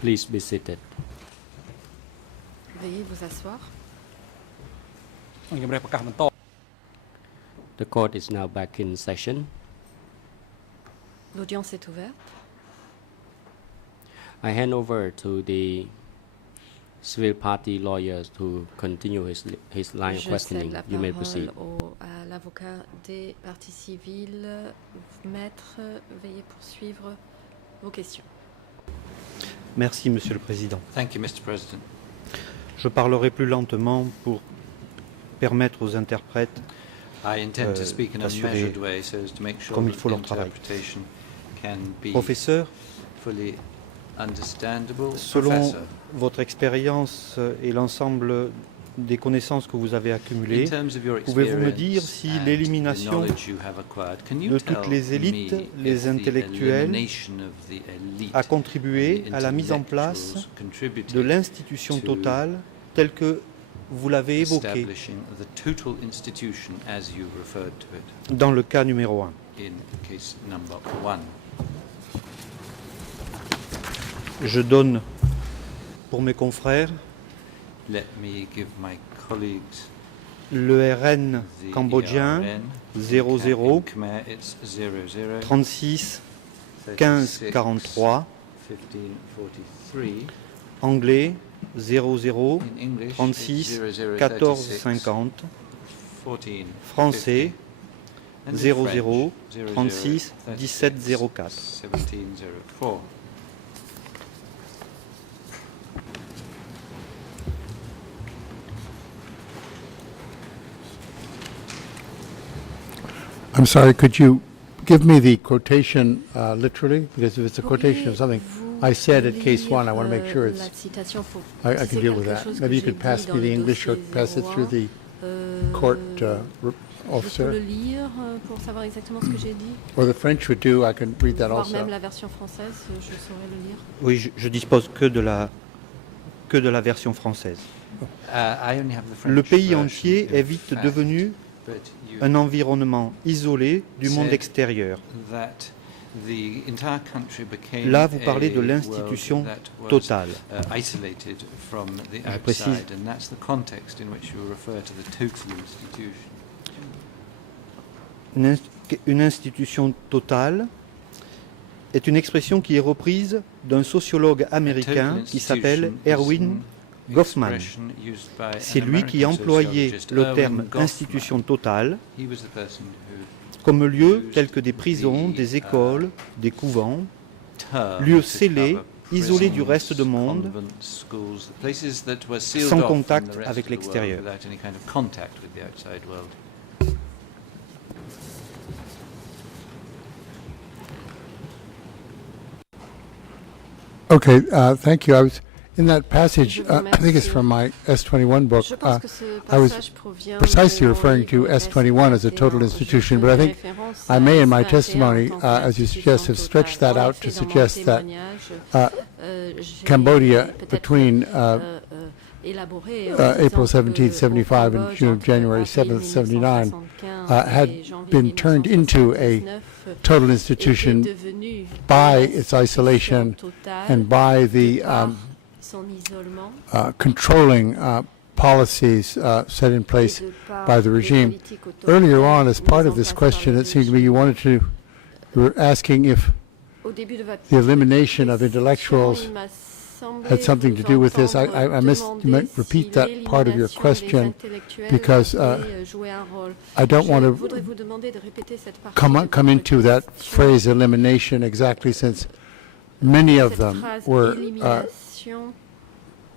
Please be seated. Veuillez vous asseoir. The court is now back in session. L'audience est ouverte. I hand over to the civil party lawyers to continue his line of Je questioning. cède la You may parole proceed. à l'avocat des parties civiles. Maître, veuillez poursuivre vos questions. Merci, Monsieur le Président. Thank you, Mr. President. Je parlerai plus lentement pour permettre aux interprètes I intend to speak in a d'assurer measured way so as to make sure comme il that faut leur travail. interpretation can be Professeur, fully understandable. selon Professor, votre expérience et l'ensemble des connaissances que vous avez in accumulées, terms of your pouvez-vous me dire experience si and the l'élimination knowledge you have acquired, can you de tell toutes les élites, me les if the intellectuels, elimination of the elite a contribué and the à la mise en place intellectuals contributed de l'institution to totale telle que vous l'avez évoquée establishing the total institution as you referred to it dans le cas numéro 1? in case number 1? Je donne pour mes confrères Let me give my colleagues le RN the cambodgien ERN. 00 In Khmer, it's 00 36 36 15 43, 1543. anglais 00 In English, 36 it's 00 14 36 50, 14 français 50. And in 00 French, 36 17 04. 1704. I'm sorry, could you give me the quotation literally? Because if it's a quotation of something I said at case 1, I want to make sure it's... I can deal with that. Maybe you could pass me the English or pass it through the court Je peux officer. le lire pour savoir exactement ce que j'ai dit. Or the French would do, I can read that Voire même also. la version française, je saurais le lire. Oui, je dispose que de la version française. I only have the French Le pays version, entier in est vite fact, devenu but you un environnement isolé du monde said extérieur. that the entire country became Là, vous parlez de a l'institution world that was, totale. Isolated from the Je précise. outside, and that's the context in which you refer to the total institution. Une institution totale est une expression qui est reprise d'un sociologue américain qui s'appelle Erwin Goffman. C'est lui qui employait le terme institution totale comme lieu tels que des prisons, des écoles, des couvents, lieux scellés, isolés du reste du monde, sans contact avec l'extérieur. Okay, thank you. I was in that passage, I think it's from my S21 book. Je pense que ce I was passage provient precisely de referring to mon S21 as a total institution, but I think I may, in my testimony, as you suggest, have stretched that out to suggest that Cambodia, between April 17th, 75 and January 7th, 79, had been turned into a total institution by its isolation and by the controlling policies set in place by the regime. Earlier on, as part of this question, it seemed to me you were asking if the elimination of intellectuals had something to do with this. I missed, you might repeat that part of your question, because I don't want to come into that phrase elimination exactly, since many of them were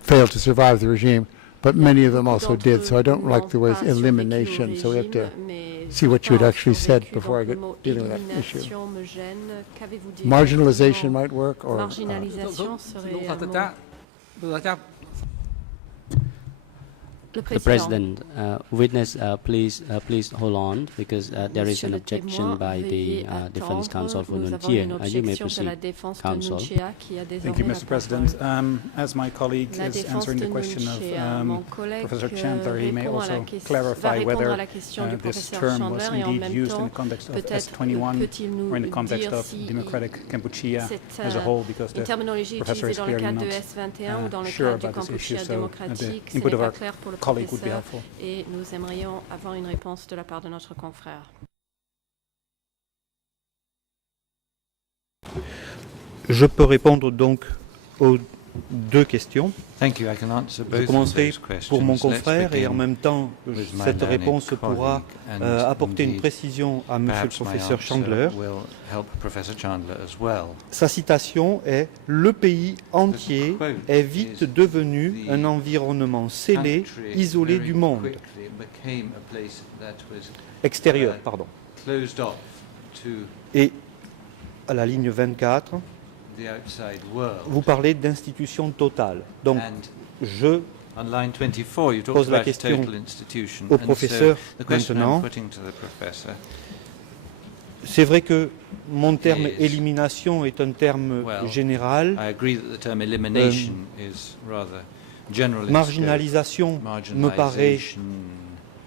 failed to survive the regime, but many of them also did. So I don't like the word elimination. So we have to see what you had actually said before I get dealing with that issue. Marginalization might work, or Le The président. President, witness, please hold on, because there is Monsieur an le objection témoin, by the veuillez Defense attendre. Counsel for Nous avons Nuntia. une You may objection de la proceed, défense de Counsel. Nuntia qui a Thank désormais you, la Mr. President. parole. As my colleague La is défense answering de the question Nuntia, mon of collègue Professor Chandler, he may répond à la also question, va clarify répondre whether à la question du this professeur term was Chandler et en indeed même used in temps the context of peut-être S21 peut-il nous or in the context dire of si democratic Cambodia cette as a whole, because une the terminologie professor utilisée is dans le clearly cadre de not S21 ou dans le sure cadre du about this issue, Kampuchea so démocratique, the ce input n'est of pas our clair pour le colleague would be professeur helpful. et nous aimerions avoir une réponse de la part de notre confrère. Je peux répondre donc aux deux questions. Thank you. I can answer Je both of commencerai those questions. pour mon Let's confrère et en begin même temps, with my cette learned réponse pourra colleague, and apporter une indeed, précision à Monsieur le perhaps my professeur answer Chandler. will help Professor Chandler as well. Sa citation est « Le pays entier quote est vite is devenu the un environnement scellé, Country isolé very du monde. quickly became a place that was Extérieur, pardon. closed off to » Et à la ligne 24, the outside world. vous parlez d'institution totale. Donc, And je on line 24, you talked pose la about question total institution. au And so professeur the question maintenant. I'm putting to the professor, c'est vrai que mon terme Yes. élimination est un terme Well, général. I agree that the term elimination is rather general in scope. Marginalisation me paraît Marginalisation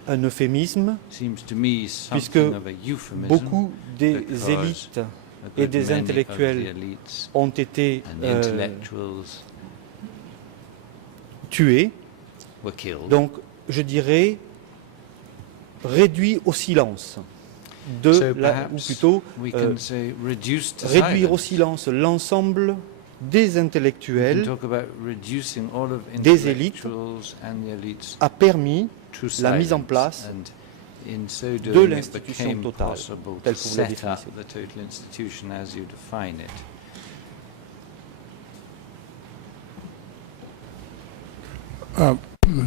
un euphémisme, seems to me puisque something of a euphemism. beaucoup des because élites a et good des many of intellectuels the elites ont été and the intellectuals tués. were killed. Donc, je dirais réduit au silence. Ou So perhaps plutôt we euh, can say reduced to réduire au silence. silence l'ensemble des We can intellectuels talk about reducing all of des élites intellectuals and the elites a permis to la mise en silence. place And in so de doing, it l'institution became totale, possible telle to que vous la set up définissez. the total institution as you define it.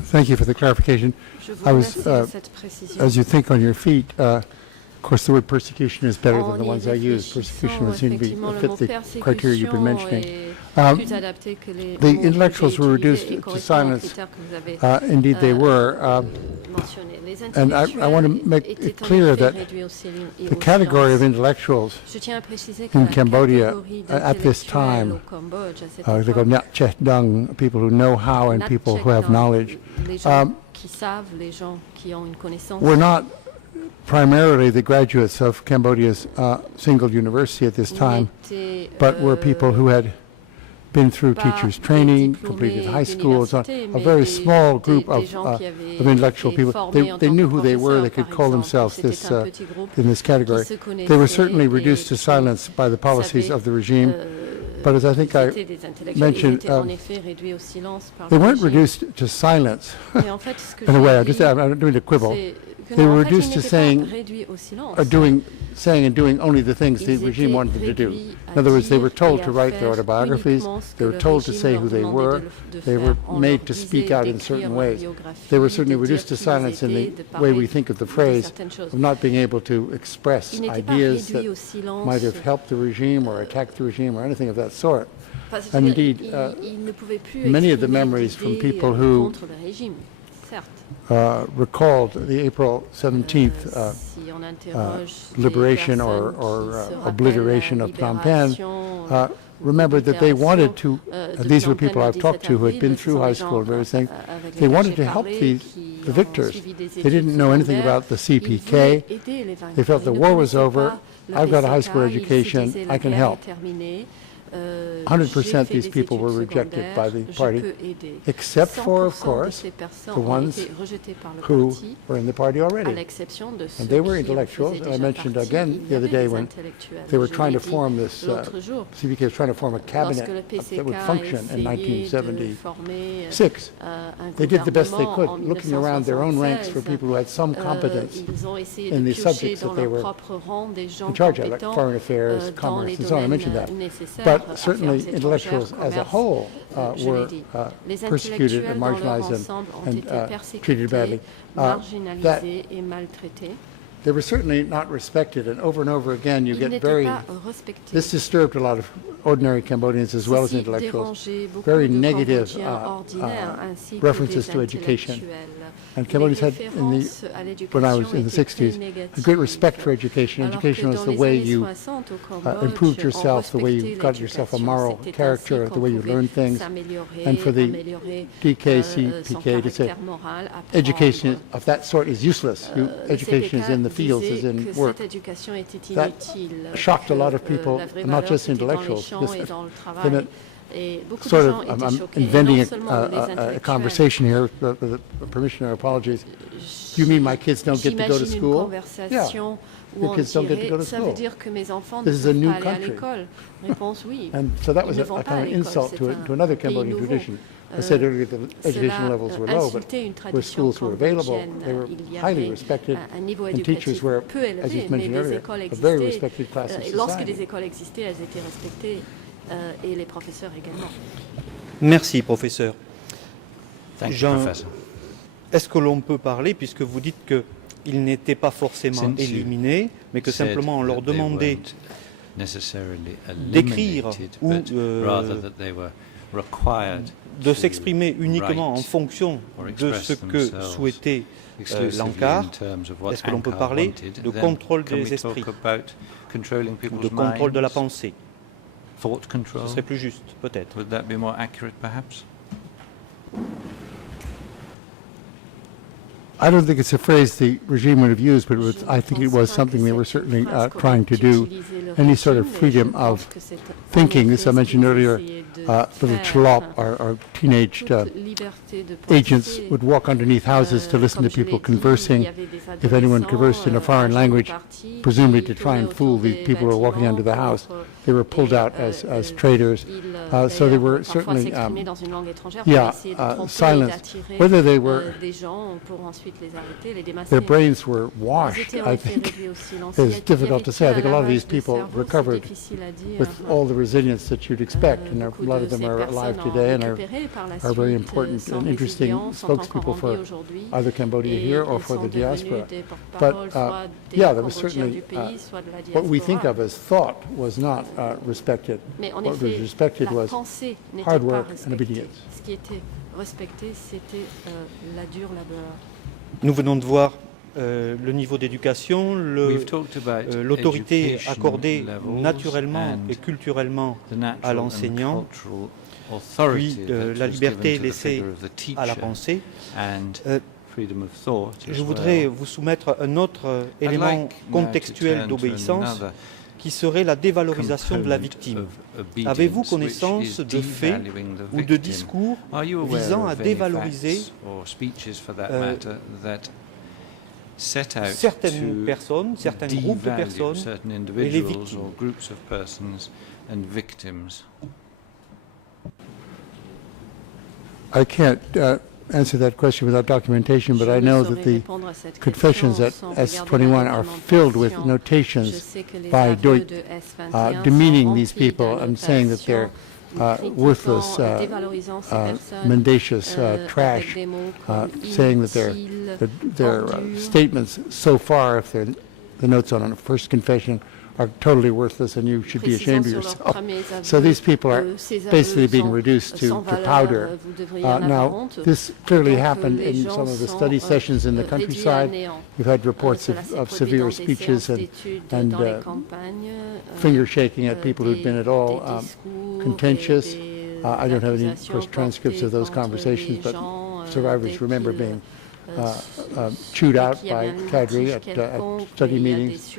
Thank you for the clarification. Je vous I was, remercie de cette précision. As you think on your feet, of course, the word persecution is better than En the y ones I use. réfléchissant, Persecution would seem to be effectivement, le fit mot the criteria you've been mentioning. persécution est plus adapté que les the mots que j'ai intellectuals were utilisés reduced et to correspondent aux silence. critères que vous avez Indeed, they were. mentionnés. Les And I want to intellectuels make étaient it en clear effet that réduits au the category of intellectuals Je tiens à préciser que in la Cambodia, catégorie at this d'intellectuels time, au Cambodge, à cette they go époque, Nyat Chet Dung, people who know how and Nat people who Chek have Dang, knowledge, les gens qui savent, les gens qui ont une connaissance, were not primarily the graduates of Cambodia's single university at this time, n'étaient, but were people who had been through pas teachers des training, diplômés completed high schools, d'université, a mais very des- small group des gens qui avaient of intellectual été people. formés en They tant knew que who they were, they professeurs, could par call exemple. themselves C'était this un petit groupe in this category. qui se connaissaient They were certainly et reduced to qui silence by the policies of the regime, but as I think ils I étaient des intellectuels, mentioned, ils étaient en effet réduits au silence par they le weren't régime. reduced to silence Mais en fait, ce que in a j'ai way. dit, I'm not doing to quibble. c'est que They non, were en fait, ils reduced to n'étaient saying pas réduits au silence. or saying and doing only the things the Ils regime étaient wanted them to do. réduits à In other words, they were dire told et to à write their faire autobiographies. uniquement ce que They were le told to régime say leur who they demandait were. de They faire. were On made leur to disait speak out in d'écrire certain leur ways. biographie, They were de certainly dire reduced to qui ils silence in étaient, the de way we parler think of the de phrase certaines choses. of not being able to express Ils n'étaient pas ideas that réduits au silence. might have helped the regime or attacked the regime or anything of that sort. Enfin, And c'est-à-dire, indeed, ils ne pouvaient plus many of the exprimer memories from d'idées, people who contre le régime, certes. Recalled the April 17th Si on interroge des liberation personnes or qui se rappellent obliteration la of Phnom Penh, libération, remembered that they wanted to, de and these were Phnom Penh people le I've talked 17 to who had been avril, through ce sont high des school and gens various things, avec they lesquels wanted j'ai to help parlé, the qui ont victors. suivi des They études didn't know anything secondaires. about the Ils CPK. voulaient aider les vainqueurs. They felt the Ils ne war was connaissaient over. pas le I've got a high PCK, school ils se education. disaient, la I can guerre est help. terminée. 100% J'ai fait these des people were études rejected by the secondaires, party, je peux aider. except for, of 100% de course, ces personnes the ont ones été rejetées par le who parti, were in the party à already. l'exception de ceux And they were qui en intellectuals. faisaient And I déjà mentioned partie. again Il y the other avait day des when intellectuels. they were Je trying l'ai to dit form this, l'autre jour, CPK was trying to form a cabinet lorsque le that would PCK a function in essayé de 1976. former un They did the best they gouvernement en could, looking around their own ranks for 1976, people who had some competence ils ont essayé in de the piocher subjects dans that they leur were propre rang des gens in charge of, like compétents foreign affairs, dans commerce, les and so on. I mentioned that. domaines nécessaires, But certainly affaires intellectuals étrangères, as a commerce, whole je l'ai were dit. Les persecuted intellectuels and dans leur marginalized ensemble ont and été treated persécutés, badly. marginalisés et maltraités. they were certainly not respected, and over again you Ils get n'étaient very, pas respectés. this disturbed a lot of ordinary Cambodians as well as Ceci intellectuals, dérangeait beaucoup very de negative Cambodgiens ordinaires ainsi que references des to education. intellectuels. And Les Cambodians had, références à when I l'éducation was in the étaient très 60s, a great respect for négatives. education. Alors Education que was dans the les way années you 60 au Cambodge, improved on yourself, the way you respectait got yourself a l'éducation. moral C'était character, ainsi the qu'on way you pouvait learn things. s'améliorer, And for the améliorer, DKC, son PK to say, caractère moral, apprendre. education of that sort is useless. Le Education is CPK in the fields, is disait in que work. cette éducation était That inutile, shocked a lot of que, people, la vraie not valeur, just c'était dans les intellectuals. champs This- et dans le then travail. it Et beaucoup de sort gens of, étaient I'm choqués, et inventing non seulement les a intellectuels. conversation here, with the permission or apologies. You mean my kids don't get to go to J'imagine une school? conversation où Your on kids don't get to dirait, go to ça veut school. dire que mes enfants ne This is a peuvent new pas aller à country. l'école. Réponse oui. And so that Ils was ne a vont pas kind à of l'école, insult c'est to un another pays Cambodian nouveau. tradition. I said earlier that the educational Cela levels were low, but insultait une where tradition schools were available, cambodgienne. they were Il y highly avait respected, un niveau and teachers éducatif were, peu as élevé, you mais mentioned les earlier, écoles a very existaient. respected class of Et lorsque society. les écoles existaient, elles étaient respectées, et les professeurs également. Merci, professeur. Thank you, Jean, Professor. est-ce que l'on peut parler, puisque vous dites qu'ils n'étaient pas forcément Since you éliminés, mais que said simplement on leur that they demandait weren't necessarily d'écrire eliminated, ou but rather that they were required de to s'exprimer uniquement en write fonction or de express ce que themselves souhaitait exclusively l'ANCAR, in terms of what est-ce que l'on peut ANCAR parler wanted, de then contrôle can des we esprits, talk about controlling ou people's de contrôle de la minds? pensée? Thought control? Ce serait plus juste, peut-être. Would that be more accurate, perhaps? I don't think it's a phrase the regime would have used, but it was, Je I think it pense was pas something que they were c'est une certainly phrase trying to qu'aurait do. utilisé le Any sort of régime, mais freedom je of pense que c'est en thinking. effet This I ce mentioned qu'ils earlier, essayaient de little faire. chlop or teenage Toute liberté de penser. agents would walk underneath houses to listen Comme to je l'ai people dit, conversing. il y avait des If anyone adolescents, conversed in a foreign agents language, du parti presumably qui to try and tournaient fool autour the des people who were walking under the bâtiments house, pour- they were pulled et, out as traitors. So they were d'ailleurs, parfois certainly, s'exprimer dans une langue étrangère pour yeah, essayer de tromper et silenced. d'attirer Whether they were, des gens pour ensuite les arrêter, les démasquer. their brains were Ils washed, étaient en I effet think, réduits au silence. is difficult to say. I think a lot of these people recovered with with all the resilience that you'd expect, and a lot of them are alive today and are very important and interesting spokespeople for either Cambodia here or for the diaspora. But yeah, there was certainly what we think of as thought was not respected. Mais en What was effet, respected la was pensée n'était hard pas work and respectée. obedience. Ce qui était respecté, c'était la dure labeur. Nous venons de voir le niveau d'éducation, We've talked about l'autorité education accordée levels naturellement and et culturellement the natural à l'enseignant, and cultural authority puis that la was liberté given to the laissée figure of the à la teacher pensée. and Euh, freedom of thought as Je voudrais well. vous soumettre un autre I'd élément like now to contextuel turn to d'obéissance another qui serait la dévalorisation de la component victime. of obedience, Avez-vous which connaissance is de faits devaluing the ou de victim. discours Are you aware visant à of any dévaloriser facts or speeches for that euh, matter that set out certaines to personnes, certains groupes de devalue personnes certain les individuals victimes? or groups of persons and victims? I can't answer that question without documentation, but I know that the confessions at S21 are filled with notations by Deutsch demeaning these people and saying that they're worthless, mendacious trash, saying that their statements so far, if they're the notes on a first confession, are totally worthless and you should be ashamed of yourself. So these people are basically being reduced to powder. Now, this clearly happened in some of the study sessions in the countryside. We've had reports of severe speeches and finger shaking at people who'd been at all contentious. I don't have any, of course, transcripts of those conversations, but survivors remember being chewed out by cadre at study meetings.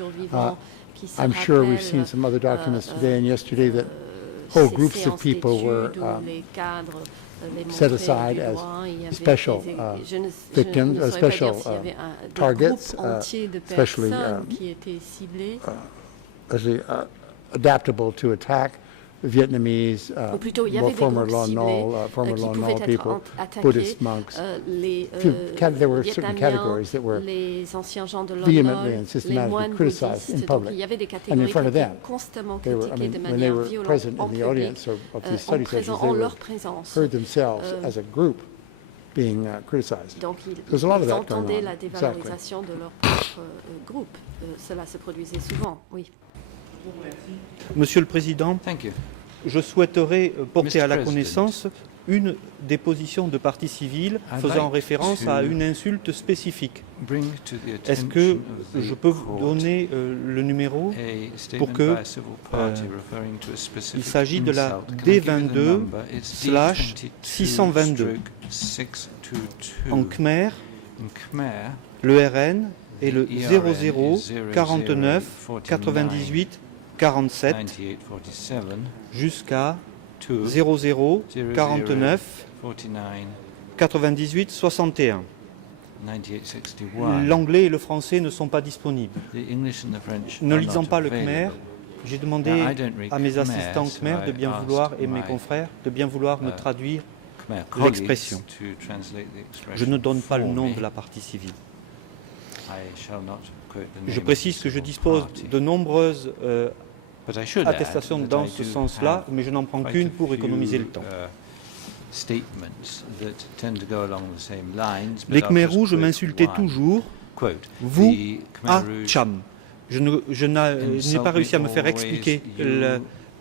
I'm sure we've seen some other documents today and yesterday that whole groups of people were set aside as special victims, special targets, especially adaptable to attack. Vietnamese, former Lon Nol people, Buddhist monks. There were certain categories that were vehemently and systematically criticized in public and in front of them. They were, I mean, when they were present in the audience of these study sessions, they were heard themselves as a group being criticized. Donc There's a lot of ils that entendaient going on. la dévalorisation de leur propre groupe. Cela se produisait souvent, oui. Monsieur le Président, Thank you. je souhaiterais porter Mr. à la President. connaissance une des positions de partie civile I'd faisant like référence to à une insulte spécifique. Bring to the Est-ce que attention of je the peux vous court donner le numéro a statement que, by a civil party referring to a specific il s'agit de la insult. Can I give you the D22 number? It's D22/622. D22/622. En Khmer, In Khmer, le RN est le The ERN 00 is 49 00 98 47 9847 jusqu'à to 00 49 49 98 61. 9861. L'anglais et le français ne sont pas disponibles. The English and the French Ne are lisant not pas le khmer, available. j'ai demandé Now, I don't read à mes Khmer, assistants so khmer de I bien asked vouloir et mes my, confrères de bien vouloir me traduire. Khmer colleagues l'expression. to translate the expression Je ne donne pas le for nom me. de la partie civile. I shall not quote the Je name of précise the que je civil dispose party. de nombreuses But I should add attestations that dans I ce do sens-là, have mais je n'en prends quite qu'une a pour économiser le few, temps. Statements that tend to go along the same lines, but Les I'll Khmer just rouges quote m'insultaient one. toujours, Quote, vous, the Khmer à Rouge Cham. Je n'ai pas réussi à me faire always, expliquer you,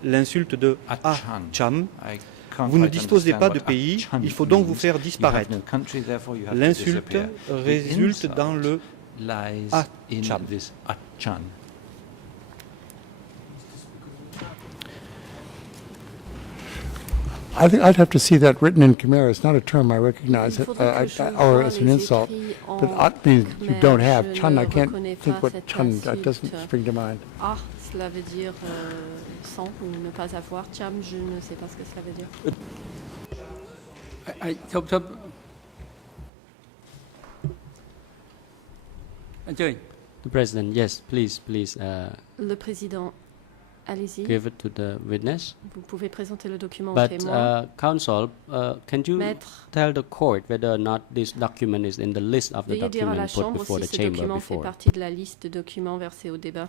l'insulte de à à Chan. Cham. I can't Vous ne quite disposez understand pas de what pays, Achan il faut donc vous means. faire You have disparaître. no country, therefore you have to L'insulte disappear. The résulte insult dans le lies in Achan. this Achan. I think I'd have to see that written in Khmer. It's not a term I recognize, Il faudrait que je or voie as an les insult. écrits en But At means you Khmer. don't have. Je Chun, ne I can't reconnais think pas what cette Chun, that doesn't insulte. spring to mind. Ah, cela veut dire sans ou ne pas avoir. Cham, je ne sais pas ce que cela veut dire. ជប់អញ្ជើញ The President, yes, please, Le président, allez-y. give it to the witness. Vous pouvez présenter le document au But témoin. Counsel, can you Maître, tell the court whether or not this document is in the list of the veuillez dire à la documents put Chambre before si the ce chamber document fait before? partie de la liste de documents versés au débat.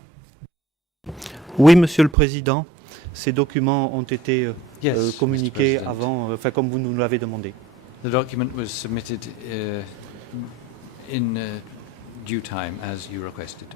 Oui, Monsieur le Président, ces documents ont été Yes, Mr. communiqués President. avant, comme vous nous l'avez demandé. The document was submitted in due time as you requested.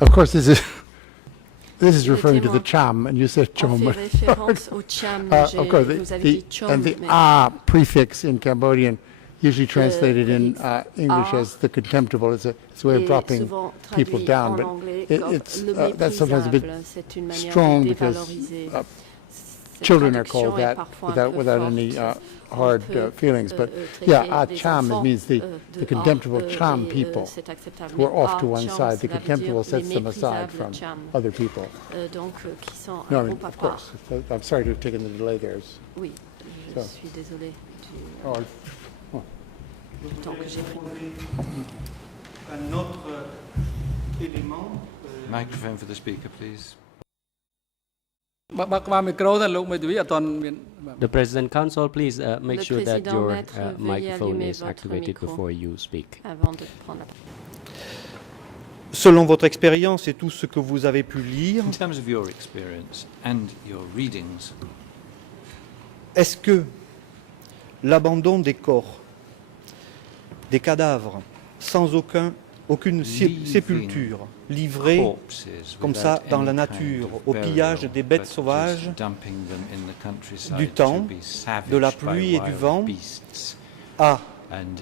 Of course, this is Le referring to the témoin. cham, and you said On chom. fait référence au cham. Of course, Vous avez dit chom, and the mais prefix in Cambodian, usually translated in English ah as the contemptible, it's a way of est dropping souvent people traduit down, en but anglais it- comme it's, le that's sometimes a bit méprisable. C'est une manière strong de because dévaloriser. Cette children are traduction called est that parfois un peu without forte. any On hard peut, feelings. But traiter yeah, des cham, it enfants, means the de contemptible cham et, people c'est acceptable. who are Mais off to one cham, side. The cela veut contemptible dire sets les them aside méprisables from cham. other people. Donc qui sont No, I un mean, bon of papa. course. I'm sorry to have taken the delay there. Oui, je So. suis désolée Oh, du temps que j'ai pris. Un autre élément. Microphone for the speaker, please. បើក្បាលមីក្រូទៅលោកមេធាវីអត់ទាន់មាន The President, Counsel, please make Le sure that Président, your Maître, veuillez microphone allumer is votre activated micro. before you speak. Avant de prendre la parole. Selon votre expérience et tout ce que vous avez pu lire, In terms of your experience and your readings, est-ce que l'abandon des corps, des cadavres, sans aucune Leaving sépulture, livrés corpses comme ça without dans la any nature, kind of au pillage burial, des bêtes but just sauvages, dumping them in the countryside du to temps, be savaged de la by pluie et du wild vent, beasts a and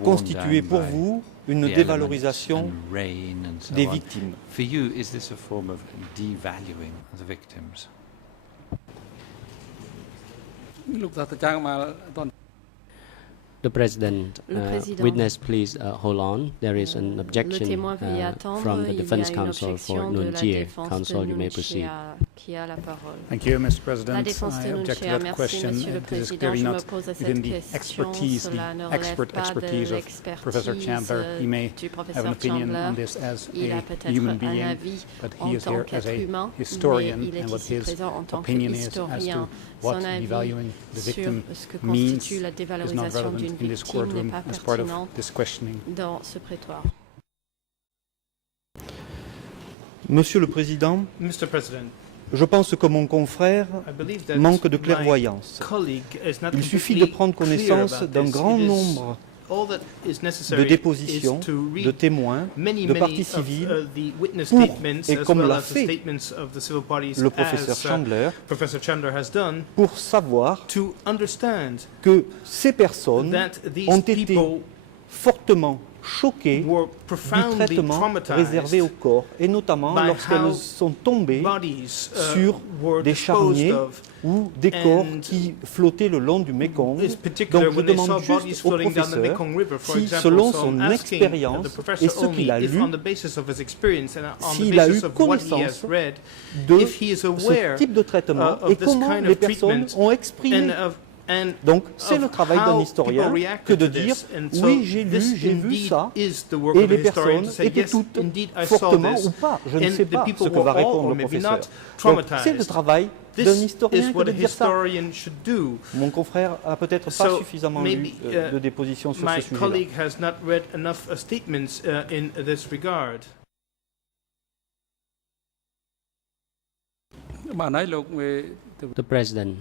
worn constitué down pour by vous une the elements dévalorisation and rain and so des on. victimes. For you, is this a form of devaluing the victims? លោកសាស្ត្រាចារ្យមកអត់ទាន់ The President, Le Président. witness, please hold on. There is an objection témoin veuille attendre. from the Il y a Defense une Counsel objection for de la Nunjie. défense Counsel, de you may Nunchia proceed. qui a la parole. Thank you, Mr. President. La défense I de object to Nunchia, that merci question. Monsieur le It is Président. clearly Je me not pose à within cette the question. expertise, Cela ne the relève expert pas de expertise of Professor l'expertise Chandler. He may du have an professeur opinion on Chandler. this as Il a a peut-être human un being, avis but en he is tant here as qu'être a humain, historian, mais il est and what ici his présent en tant opinion is as qu'historien. to what Son avis devaluing the sur victim ce que means constitue la is not dévalorisation relevant d'une in this victime n'est courtroom pas as part of pertinent this questioning. dans ce prétoire. Monsieur le Président, Mr. President, je pense que mon confrère I believe that manque de my clairvoyance. colleague is not Il suffit de completely prendre clear connaissance about d'un this. grand It is- nombre all that is de necessary dépositions, is to de read témoins, many de parties of civiles, the witness pour, statements et as comme well l'a as the fait statements of the civil parties le professeur as Chandler, Professor Chandler has done, pour savoir to understand que ces personnes that these ont été people fortement choquées were du profoundly traitement réservé au traumatized corps, et notamment by lorsqu'elles how sont tombées bodies sur were des disposed charniers of, ou des corps and qui flottaient le long du Mékong. in particular Donc je when they saw demande bodies juste au floating down the professeur Mekong River, for si, example. selon So son I'm asking expérience the professor et ce only qu'il a if lu, on the basis of his experience and on the s'il a basis eu of what he has connaissance read, de if he is ce aware type de traitement of et this comment kind les of personnes treatment ont exprimé. and Donc c'est of le travail d'un how historien people que reacted de to dire this. And so oui j'ai lu, this j'ai vu indeed ça, is the work et of a les historian personnes to say, étaient yes, toutes indeed I saw fortement this, ou pas, je ne and sais the pas people ce que were va all répondre or le maybe professeur. not Donc c'est traumatized. le travail d'un This historien is que what de a dire ça. historian should do. Mon confrère a peut-être pas So, suffisamment maybe, lu de dépositions sur My ce sujet-là. colleague has not read enough statements in this regard. បានហើយលោកមេ The President.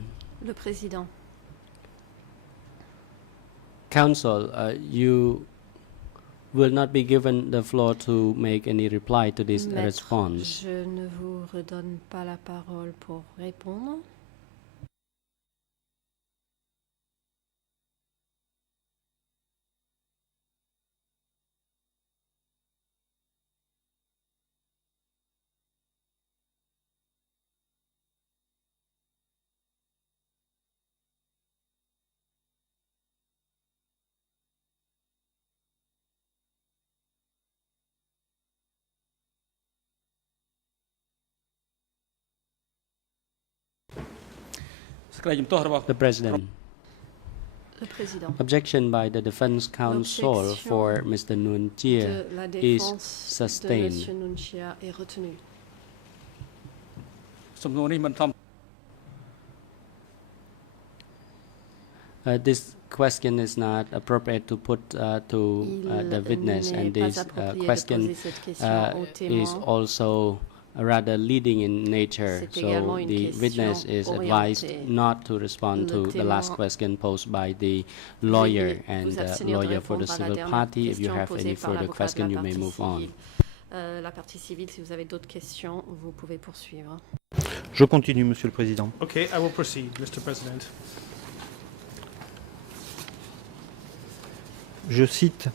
Le Président. Council, you will not be given the floor to make any reply to this Maître, response. je ne vous redonne pas la parole pour répondre. The President. Le Président. Objection by the Defense Counsel L'objection for Mr. Nguyen Chia De la is défense de sustained. M. Nunchia est retenue. សំណួរនេះមិនធម្ម This question is not appropriate to put to the witness, Il and n'est pas this approprié de question poser cette question au is témoin. also rather leading in nature. C'est So également une the question witness is advised orientée. not to respond Le to the last témoin question posed by the lawyer Veuillez and vous the abstenir de lawyer for the répondre à la civil dernière party. If you question have posée any par further l'avocat de question, la you may partie move on. civile. La partie civile, si vous avez d'autres questions, vous pouvez poursuivre. Je continue, Monsieur le Président. Okay, I will proceed, Mr. President. Je cite,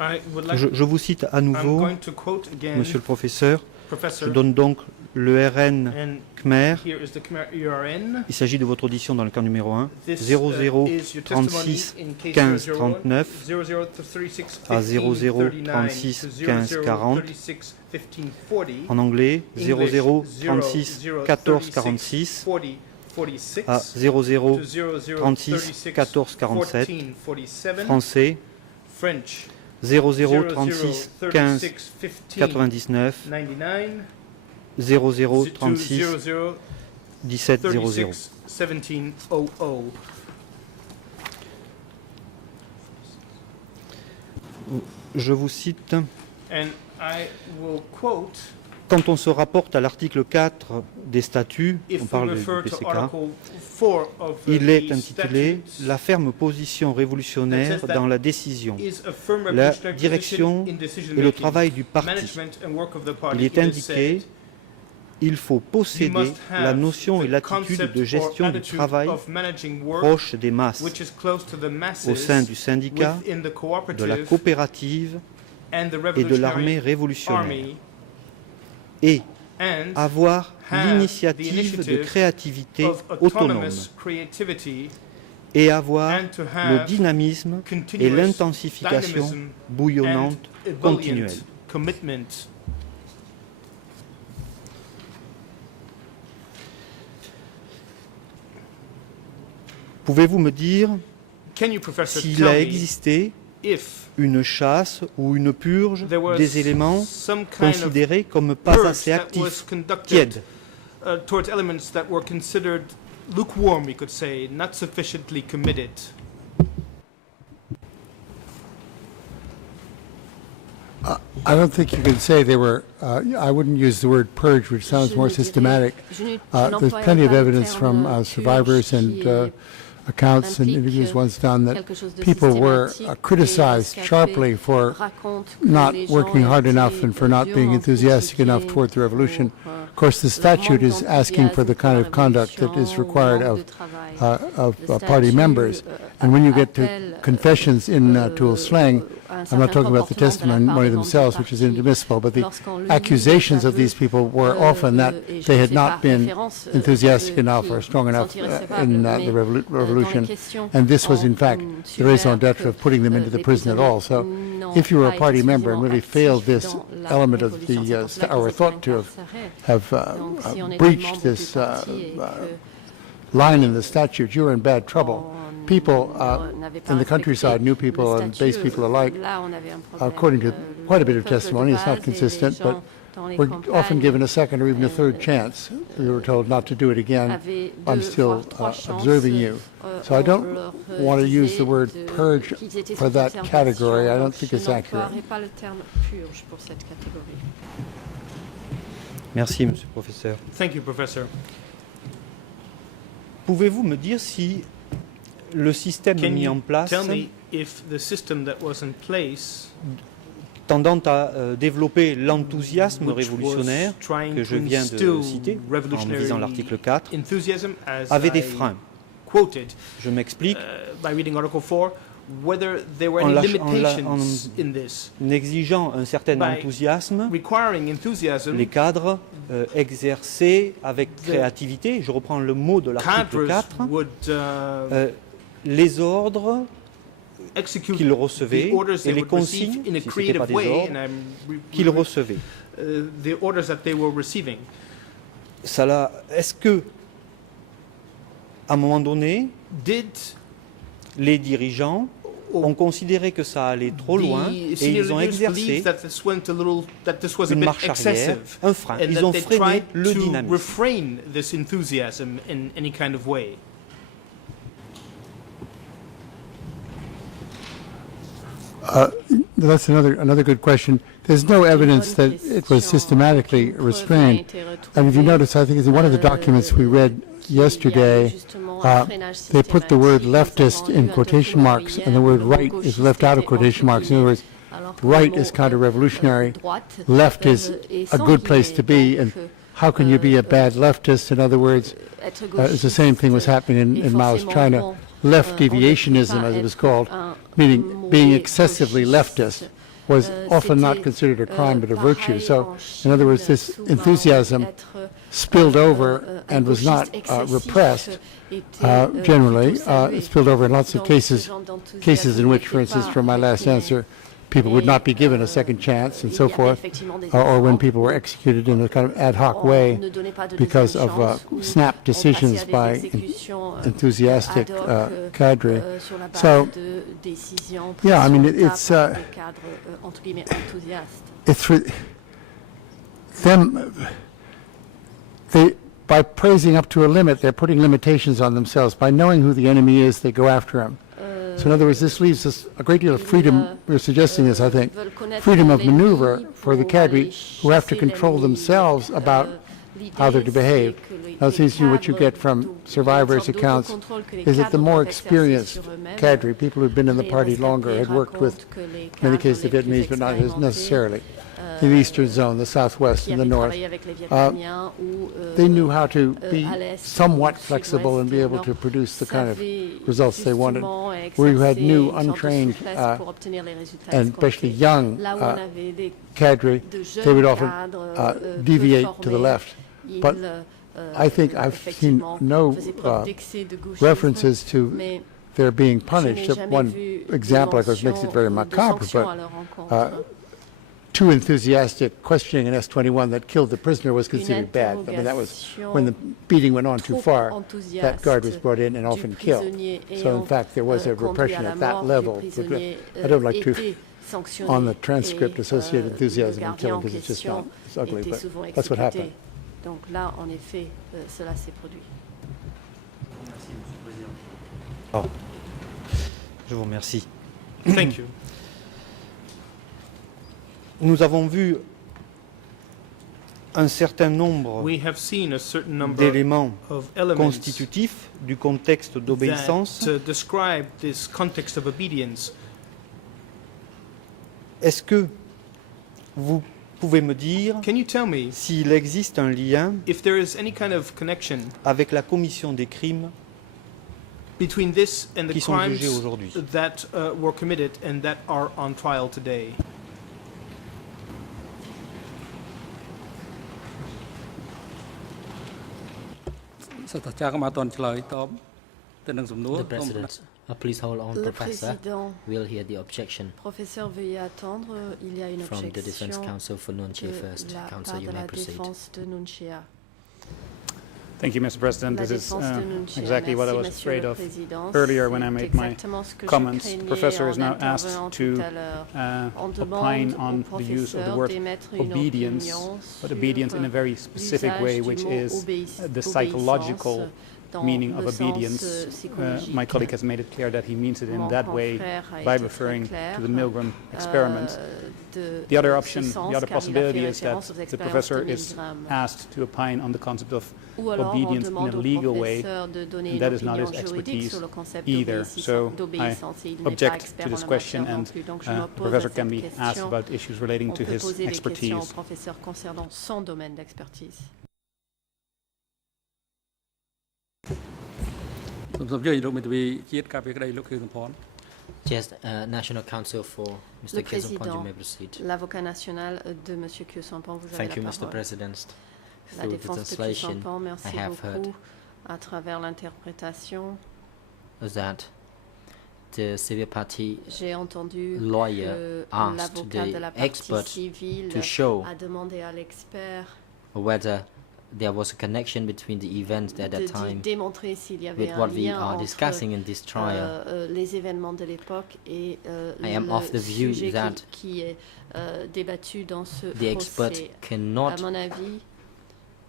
I would like je vous cite à I'm nouveau, going to quote again Monsieur le Professeur. Professor, Je donne donc le RN and Khmer. here is the Khmer ERN. Il s'agit de votre audition dans le cas numéro 1, This 00 is your 36 testimony in case 15 001, 39 0036 à 15 00 39 36 to 15 40. 0036 15 40. En anglais, English, 00 36 00 14 36 46 40 46 à 00 to 00 36 36 14 47. 14 47. Français, French 00 36 15 36 15 99 99 00 to 36 00 17 00. 36 1700. Je vous cite, And I will quote, quand on se rapporte à l'article 4 des statuts, on if we parle du refer to PCK, Article 4 of il est the intitulé statutes, La ferme position révolutionnaire dans la décision is a firm la revolutionary direction position in decision et le making. travail du parti. Management and work of the party. Il est It is indiqué said, il faut you posséder must have la notion et the l'attitude concept de or gestion du attitude travail of managing work, proche des masses, which is close to the masses, au sein du syndicat, within the de la cooperative coopérative and the et de l'armée revolutionary révolutionnaire, army, et and avoir have the l'initiative de initiative créativité of autonome autonomous creativity, et avoir and to le have dynamisme et continuous l'intensification dynamism bouillonnante and ebullient continuelle. commitment. Pouvez-vous me dire Can you, Professor, s'il tell a me existé if une chasse ou une purge there was des éléments some kind of considérés comme pas purge assez that was actifs, conducted tièdes, towards elements that were considered lukewarm, we could say, not sufficiently committed? I don't think you can say they were, I wouldn't use the word purge, which sounds more systematic. There's plenty of evidence from survivors and accounts and interviews once done that people were criticized sharply for not working hard enough and for not being enthusiastic enough toward the revolution. Of course, the statute is asking for the kind of conduct that is required of party members. And when you get to confessions in Toulouse slang, I'm not talking about the testimony themselves, which is inadmissible, but the accusations of these people were often that they had not been enthusiastic enough or strong enough in the revolution, and this was in fact the raison d'etre of putting them into the prison at all. So if you were a party member and really failed this element of the, or thought to have breached this line in the statute, you were in bad trouble. People in the countryside, new people and base people alike, according to quite a bit of testimony, it's not consistent, but were often given a second or even a third chance. We were told not to do it again. I'm still observing you. So I don't want to use the word purge for that category. I don't think it's accurate. Merci, Monsieur le Professeur. Thank you, Professor. Pouvez-vous me dire si le système Can mis en you place tell me if the system that was in place, tendant à développer l'enthousiasme which révolutionnaire was trying que je to viens de instill citer en revolutionary visant l'article 4 enthusiasm, as avait des I freins? quoted Je m'explique. by reading Article 4, whether there were En any lâch- en la- limitations in this, En exigeant un certain By enthousiasme, requiring enthusiasm. les cadres exerçaient avec créativité, je reprends le mot de l'article Cadres 4, would les ordres execute qu'ils recevaient the orders et they les would receive consignes, in a si ce n'était creative pas des way, ordres, and I'm qu'ils recevaient. the orders that they were receiving. Est-ce que, à un moment donné, Did les dirigeants ont considéré que ça allait trop loin et senior ils ont leaders exercé believed that this was a une bit marche arrière, excessive, un frein. and Ils that ont they freiné tried le to dynamisme. refrain this enthusiasm in any kind of way? That's another good question. There's no evidence that it was systematically restrained. And if you notice, I think it's in one of the documents we read yesterday, they put the word leftist in quotation marks, and the word right is left out of quotation marks. In other words, right is counter-revolutionary, left is a good place to be, and how can you be a bad leftist? In other words, it's the same thing was happening in Mao's China. Left deviationism, as it was called, meaning being excessively leftist, was often not considered a crime but a virtue. So, in other words, this enthusiasm spilled over and was not repressed generally. It spilled over in lots of cases in which, for instance, from my last answer, people would not be given a second chance and so forth, or when people were executed in a kind of ad hoc way because of snap decisions by enthusiastic cadre. So, yeah, I mean, it's for them, by praising up to a limit, they're putting limitations on themselves. By knowing who the enemy is, they go after him. So in other words, this leaves us a great deal of freedom. We're suggesting this, I think, freedom of maneuver for the cadre who have to control themselves about how they're to behave. Now, it seems to me what you get from survivors' accounts is that the more experienced cadre, people who've been in the party longer, had worked with, in many cases, the Vietnamese, but not necessarily, in the eastern zone, the southwest, and the north. They knew how to be somewhat flexible and be able to produce the kind of results they wanted. Where you had new, untrained, and especially young cadre, they would often deviate to the left. But I think I've seen no references to their being punished. One example, of course, makes it very macabre, but too enthusiastic questioning an S-21 that killed the prisoner was considered bad. I mean, that was when the beating went on too far. That guard was brought in and often killed. So, in fact, there was a repression at that level. I don't like to, on the transcript, associate enthusiasm and killing because it's just not, it's ugly, but that's what happened. Donc là, en effet, cela s'est produit. Oh. Je vous remercie. Thank you. Nous avons vu un certain nombre We have seen a certain number d'éléments of elements constitutifs du contexte d'obéissance. that describe this context of obedience. Est-ce que vous pouvez me dire Can you tell me s'il existe un lien if there is any kind of connection avec la commission des crimes between this and the qui sont jugés crimes aujourd'hui? that were committed and that are on trial today? The President, please hold on, Le Professor. président, We'll hear the objection professeur, veuillez attendre. Il y a une from the Defense objection Counsel for Nunchi de first. la Counsel, part you de may la proceed. défense de Nunchia. Thank you, Mr. President. La This is défense de Nunchia. exactly what I was Merci, Monsieur afraid le of Président. earlier when I C'est made my exactement ce que je comments. craignais The professor is en now intervenant asked tout to à l'heure. On demande opine au on the use of the professeur word d'émettre une obedience, opinion but sur obedience in a very specific l'usage way, du which mot is the obéissance psychological dans meaning le of sens, obedience. psychologique. My colleague has made it clear that he means it in Mon that way confrère a by été très referring clair, to the Milgram experiment. de The other ce option, sens, the other car il a fait possibility is that référence aux the expériences professor de is Milgram. asked to opine on the concept of Ou alors on obedience in demande a au legal way, professeur de donner and une that is not opinion his juridique expertise sur le concept either. So I d'obéissance. Et il n'est pas object expert to en this la question, matière non and plus. Donc je m'oppose à professor cette can be asked question. about issues relating On to peut his poser des questions au expertise. professeur concernant son domaine d'expertise. សូមជម្រាបលោកមេធាវីជាតិការពីក្តីលោកខៀវសំផន Yes, National Counsel for Mr. Le Kyeson-pon, you président, may proceed. l'avocat national de M. Kyeson-pon, vous avez Thank you, la Mr. parole. President. La Through the défense de translation, Kyeson-pon, I merci have heard beaucoup à travers l'interprétation. that the civil party J'ai entendu lawyer que asked l'avocat de la the partie expert civile to show a demandé à l'expert whether there was a connection between the events at that de time démontrer s'il y avait with un what we lien are entre discussing in this trial. les événements de l'époque et I am of the le view sujet that qui est débattu dans ce the expert procès. cannot À mon avis,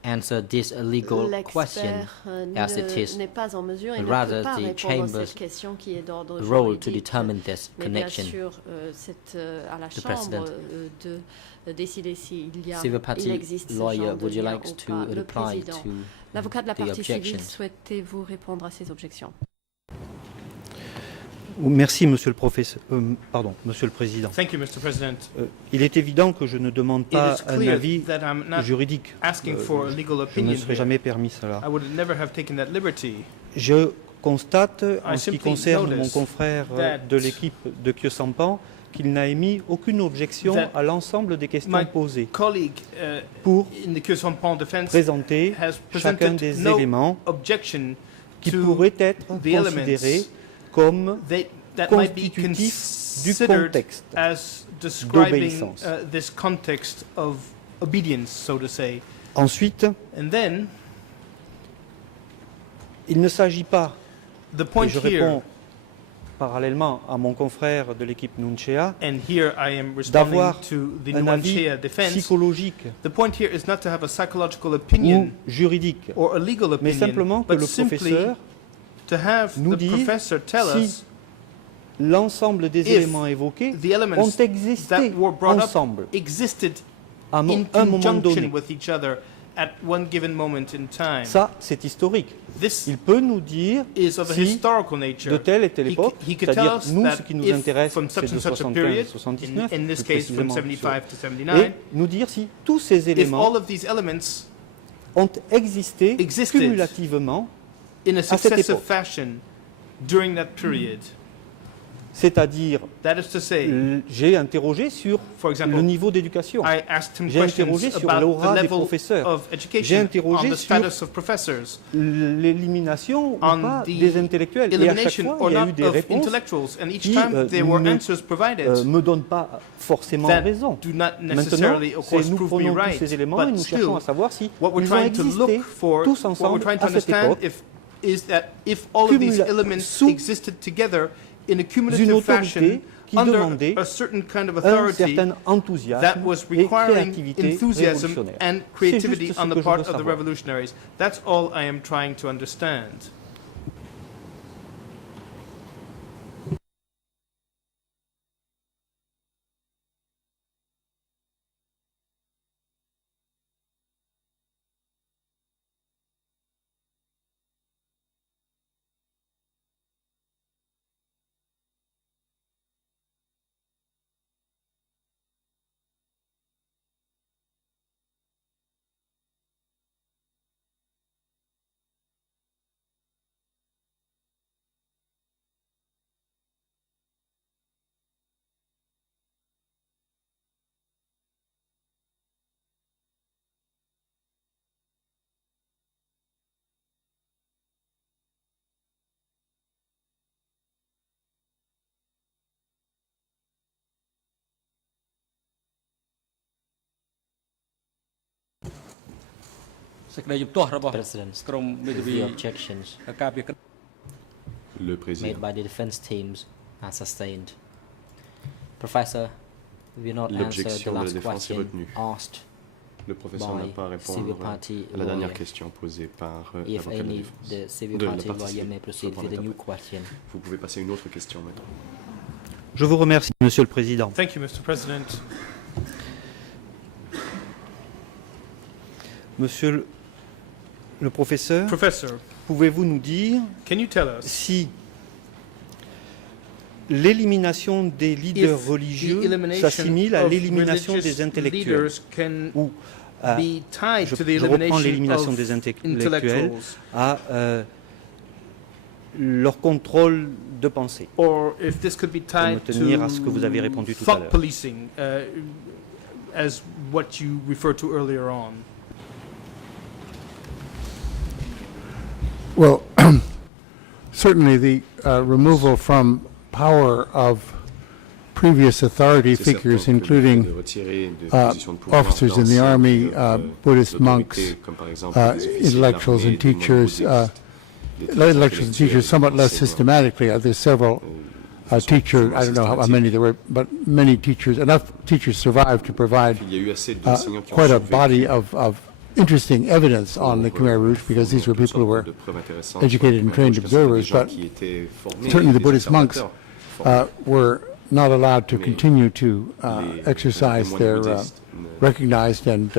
answer this legal question l'expert as it is n'est pas en mesure et ne rather peut pas the répondre à chamber's cette question qui est d'ordre role to juridique. determine this Mais bien connection. sûr, c'est à la The Chambre President. De décider s'il y a, Civil il party existe ce lawyer, genre de would you lien like ou to pas. Le reply président, to l'avocat de la the partie civile, objections? souhaitez-vous répondre à ces objections? Merci, Monsieur le professeur. Monsieur le Président. Thank you, Mr. President. Il est évident que je ne demande It pas is un clear avis that I'm not juridique. asking for a legal Je ne opinion me serais here. jamais permis cela. I would never have taken that liberty. Je constate, en I ce qui simply concerne mon notice confrère that de l'équipe de Kyeson-pon, qu'il n'a émis aucune objection that à l'ensemble des questions my posées colleague pour in the Kyeson-pon defense présenter has chacun presented des no éléments objection qui to pourraient être the elements considérés comme that might be constitutifs du considered contexte as describing d'obéissance. This context of obedience, so to say. Ensuite, And then il ne s'agit pas, the et point je here, réponds parallèlement à mon confrère de l'équipe Nunchea, and here I am responding d'avoir to the un avis Nuanchea defense. psychologique The point here is not to have a psychological ou opinion juridique, or a legal mais opinion, simplement que but le simply professeur to have nous the dise professor tell si us l'ensemble des if éléments évoqués the elements ont existé that were brought up ensemble existed à in un moment conjunction donné. with each other at one given moment in time. Ça, c'est historique. This Il peut nous dire is of a si historical de nature. telle et telle époque, He could tell c'est-à-dire us nous, that ce qui nous if intéresse, from c'est such de and such a 75 period, à 79, in this plus case from précisément 75 to et 79, nous dire si tous ces if all éléments of these elements ont existé Existed. cumulativement, in a cette successive époque. fashion during that period. c'est-à-dire That is to say, j'ai interrogé sur for le example, niveau d'éducation, I asked him J'ai questions interrogé sur about the l'aura des level professeurs. of J'ai education, interrogé on the sur status of professors, l'élimination ou on pas the des intellectuels. Et à chaque elimination fois, or il y a eu not des of réponses intellectuals, and each qui time there were ne answers provided me donnent pas forcément that raison. do not Maintenant, necessarily, of course, nous prove me prenons tous right, ces éléments et but nous still, cherchons à savoir si what we're ils ont trying to existé look for, tous what we're ensemble trying to à cette understand époque is that if all of these Cumula- elements sous existed together in a d'une cumulative autorité fashion qui under demandait a certain kind of un authority certain that enthousiasme was et requiring créativité enthusiasm révolutionnaire. and C'est creativity juste ce on que the je part veux of the savoir. revolutionaries. That's all I am trying to understand. សេចក្តីជំទាស់របស់ President, ក្រុមមេធាវី the objections ការពារ Le président. made by the defense teams are sustained. Professor, will you not answer the L'objection de la last défense est question retenue. asked Le professeur n'a pas à by civil répondre party à la dernière lawyer? question posée par If l'avocat de la any, défense. the civil De la party partie lawyer civile. may proceed with a new question. Vous pouvez passer à une autre question maintenant. Je vous remercie, Monsieur le Président. Thank you, Mr. President. Monsieur le professeur, Professor, pouvez-vous nous dire can you tell us si l'élimination des leaders if religieux the elimination s'assimile à of l'élimination religious des intellectuels leaders can ou à- be tied je, to the je reprends elimination l'élimination of des intellectuels intellectuals, à leur contrôle de pensée. or if this could be tied me tenir à ce que vous avez to répondu tout à thought l'heure. policing, as what you referred to earlier on. Well, certainly the removal from power of previous authority C'est certain figures, que le fait including de retirer de positions de pouvoir officers in the d'anciens army, figures, Buddhist d'autorité, monks, comme par exemple des officiers de intellectuals l'armée, and des moines teachers, bouddhistes, des très intellectuals and teachers somewhat less enseignants, systematically. There's several teachers, I don't know how many there were, but many teachers, enough teachers survived to provide Il y a eu assez d'enseignants qui ont quite a survécu body of interesting evidence on the Khmer Rouge, because these were people who were de preuves intéressantes educated sur le and trained Khmer Rouge, parce que observers, c'était des gens but qui étaient formés, certainly the des Buddhist monks observateurs formés. were not allowed to Mais continue to les exercise moines their bouddhistes recognized and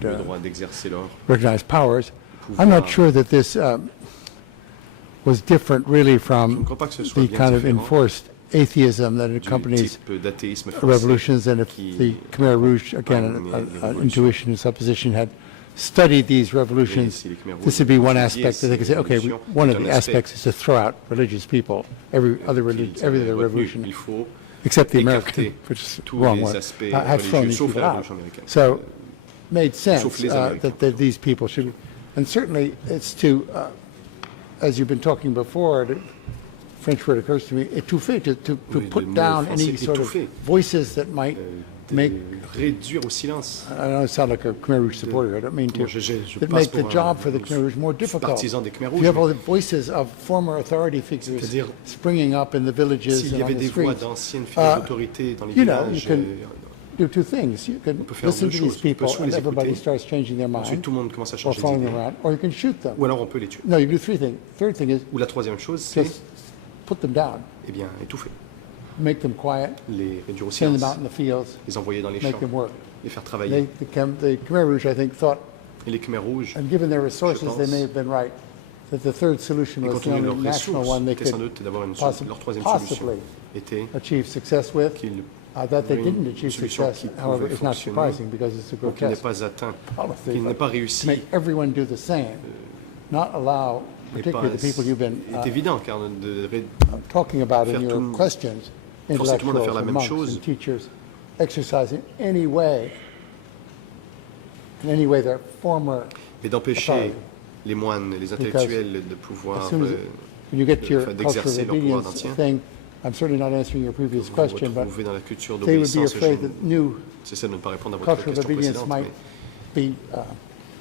le droit d'exercer leur recognized powers. pouvoir. I'm not sure that this was different really Je ne from crois pas que ce soit the bien kind of différent enforced atheism that du accompanies type d'athéisme forcé revolutions, and if qui the Khmer Rouge, again, amené les an révolutions. intuition and supposition, had studied these Et revolutions, si les Khmer Rouges this would be one étudiaient aspect that they could say, ces okay, révolutions, one of c'est the un aspect aspects is to throw out religious people, every other qu'ils every avaient other retenu. revolution, Il faut except the écarter American, which is tous wrong les one, aspects had thrown religieux, these sauf people la out. révolution américaine. So, made sense Sauf les Américains. that these people should, and certainly it's to, as you've been talking before, the French word occurs to me, étouffer, to Oui, le put mot down français, any sort of étouffer. voices that might De make, réduire au silence. I don't sound like a Khmer Rouge supporter, I don't mean to, Moi, je that passe make the pour job un for the Khmer Rouge more difficult. partisan des Khmer If you have all Rouges. the voices of former authority figures C'est-à-dire, springing up in the villages S'il and y on avait the des voix streets, d'anciennes figures d'autorité dans les you know, you villages, can do two things. You can on peut faire listen deux to these choses. On peut people soit and les everybody écouter, starts changing their ensuite mind, tout le monde commence à or changer following d'idée, them around, or you can shoot them. ou alors on peut les tuer. No, you do three things. Third thing is Ou la troisième chose, c'est just put them down, eh bien étouffer, make them quiet, les réduire au send them silence, out in the fields, les envoyer dans les make champs, them work. les faire travailler. The Khmer Rouge, I think, thought, Et les Khmer Rouges, and given their resources, they pense, may have been right, that the third solution et was compte the tenu de only leurs national ressources, one they était sans could doute d'avoir leur troisième possibly solution était achieve success with. qu'ils That they une didn't achieve solution success, qui however, pouvait is not fonctionner, surprising because it's a donc qui n'est grotesque pas atteint, policy. qui n'est but pas to réussi, make everyone do the same, not allow, n'est pas, particularly the people you've been est évident car de talking about in faire your tout le monde- questions, forcer tout le monde à faire intellectuals la and même monks chose. and teachers exercising any way, in any way their former, mais d'empêcher authority. les moines et les intellectuels de pouvoir As soon as, when you get to your enfin, culture of d'exercer leur pouvoir obedience d'ancien, thing, I'm certainly not answering your previous vous question, but retrouvez dans la culture they would be d'obéissance. afraid that new J'essaie de ne pas répondre à votre culture of question obedience précédente, might mais be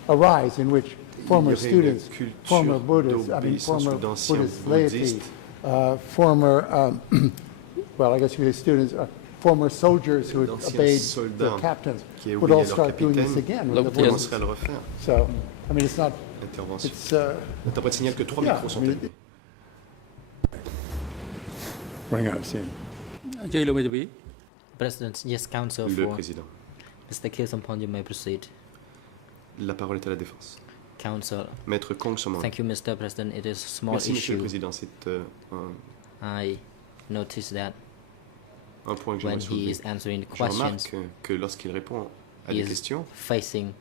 arise in which former y aurait une students, culture former Buddhists, d'obéissance former ou d'anciens Buddhist laity, bouddhistes. former, well, I guess you could say students, former soldiers who had D'anciens obeyed soldats their captains, qui would all obéillaient leur start doing this capitaine, again with the Yes. voices. commencerait à le refaire. So, I mean, it's not, Intervention. it's, L'interprète signale que 3 yeah, micros sont I mean, allumés. running out of steam. អញ្ជើញលោកមេធាវី President, yes, counsel Le for président. Mr. Kilsampon, you may proceed. La parole est à la défense. Counsel, Maître Kong Somon. thank you, Mr. President. It is a small Merci, Monsieur le issue. Président. C'est I noticed that un point que when j'aimerais he soulever. is answering the Je questions, remarque que lorsqu'il répond à he des is questions, facing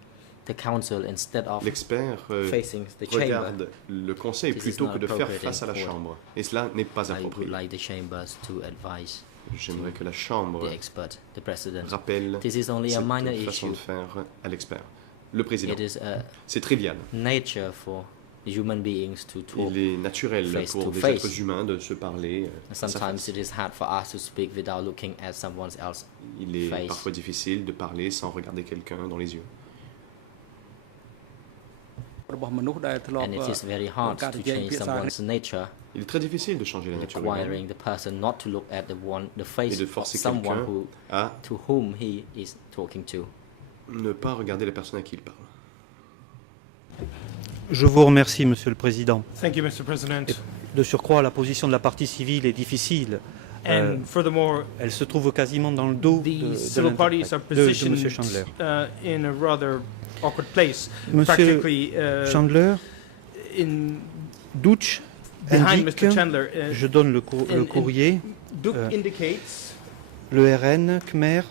the council instead of l'expert facing the chamber. regarde le conseil This is plutôt not que de faire appropriate face à la in court. Chambre. Et cela n'est pas I would approprié. like the chambers to advise J'aimerais que la Chambre the expert, the president. rappelle This is only a cette minor façon issue. de faire à l'expert. Le président. It is a C'est trivial. nature for human beings to talk. Il est naturel face pour to des face. êtres humains de se parler face à Sometimes face. it is hard for us to speak without looking at someone else's Il est face. parfois difficile de parler sans regarder quelqu'un dans les yeux. របស់មនុស្សដែលធ្លាប់ And it is very hard ការ to និយាយ change ពាក្យសារ someone's nature, Il est très difficile de changer la nature humaine requiring the person not to look at the et face de of forcer someone quelqu'un à to whom he is talking to. ne pas regarder la personne à qui il parle. Je vous remercie, Monsieur le Président. Thank you, Mr. President. De surcroît, la position de la partie civile est difficile. And furthermore, Elle se trouve quasiment dans le dos the civil parties are de positioned M. Chandler. In a rather awkward place. Monsieur Practically Chandler, in Dutch behind indique, Mr. Chandler. je donne le and courrier, Duke indicates le RN Khmer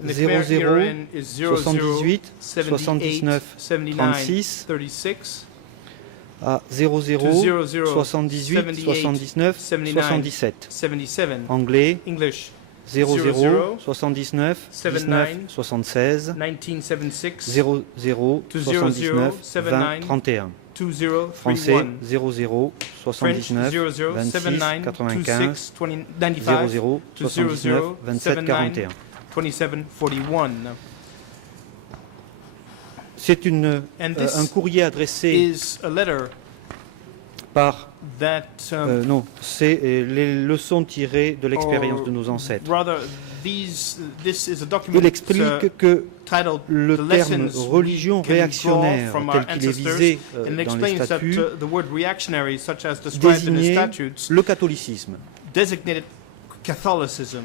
the Khmer 00 ERN is 78 79 36 36 à 00 to 78 79 77. 77. Anglais English 00 79 19 79 76 1976 00 to 79 79 20 31. Français 2031. 00 French 79 00 26 79 95 26 20 95 00 to 79 00 27 79 41. 27 41. C'est And this un courrier adressé is a letter par that non, c'est les leçons tirées de l'expérience or de nos ancêtres. rather this is a document Il explique que titled le The terme Lessons religion We Can Draw réactionnaire from tel Our qu'il est Ancestors, visé and dans les explains that statuts the word reactionary, such as described in the désignait statutes, le catholicisme. designated Catholicism.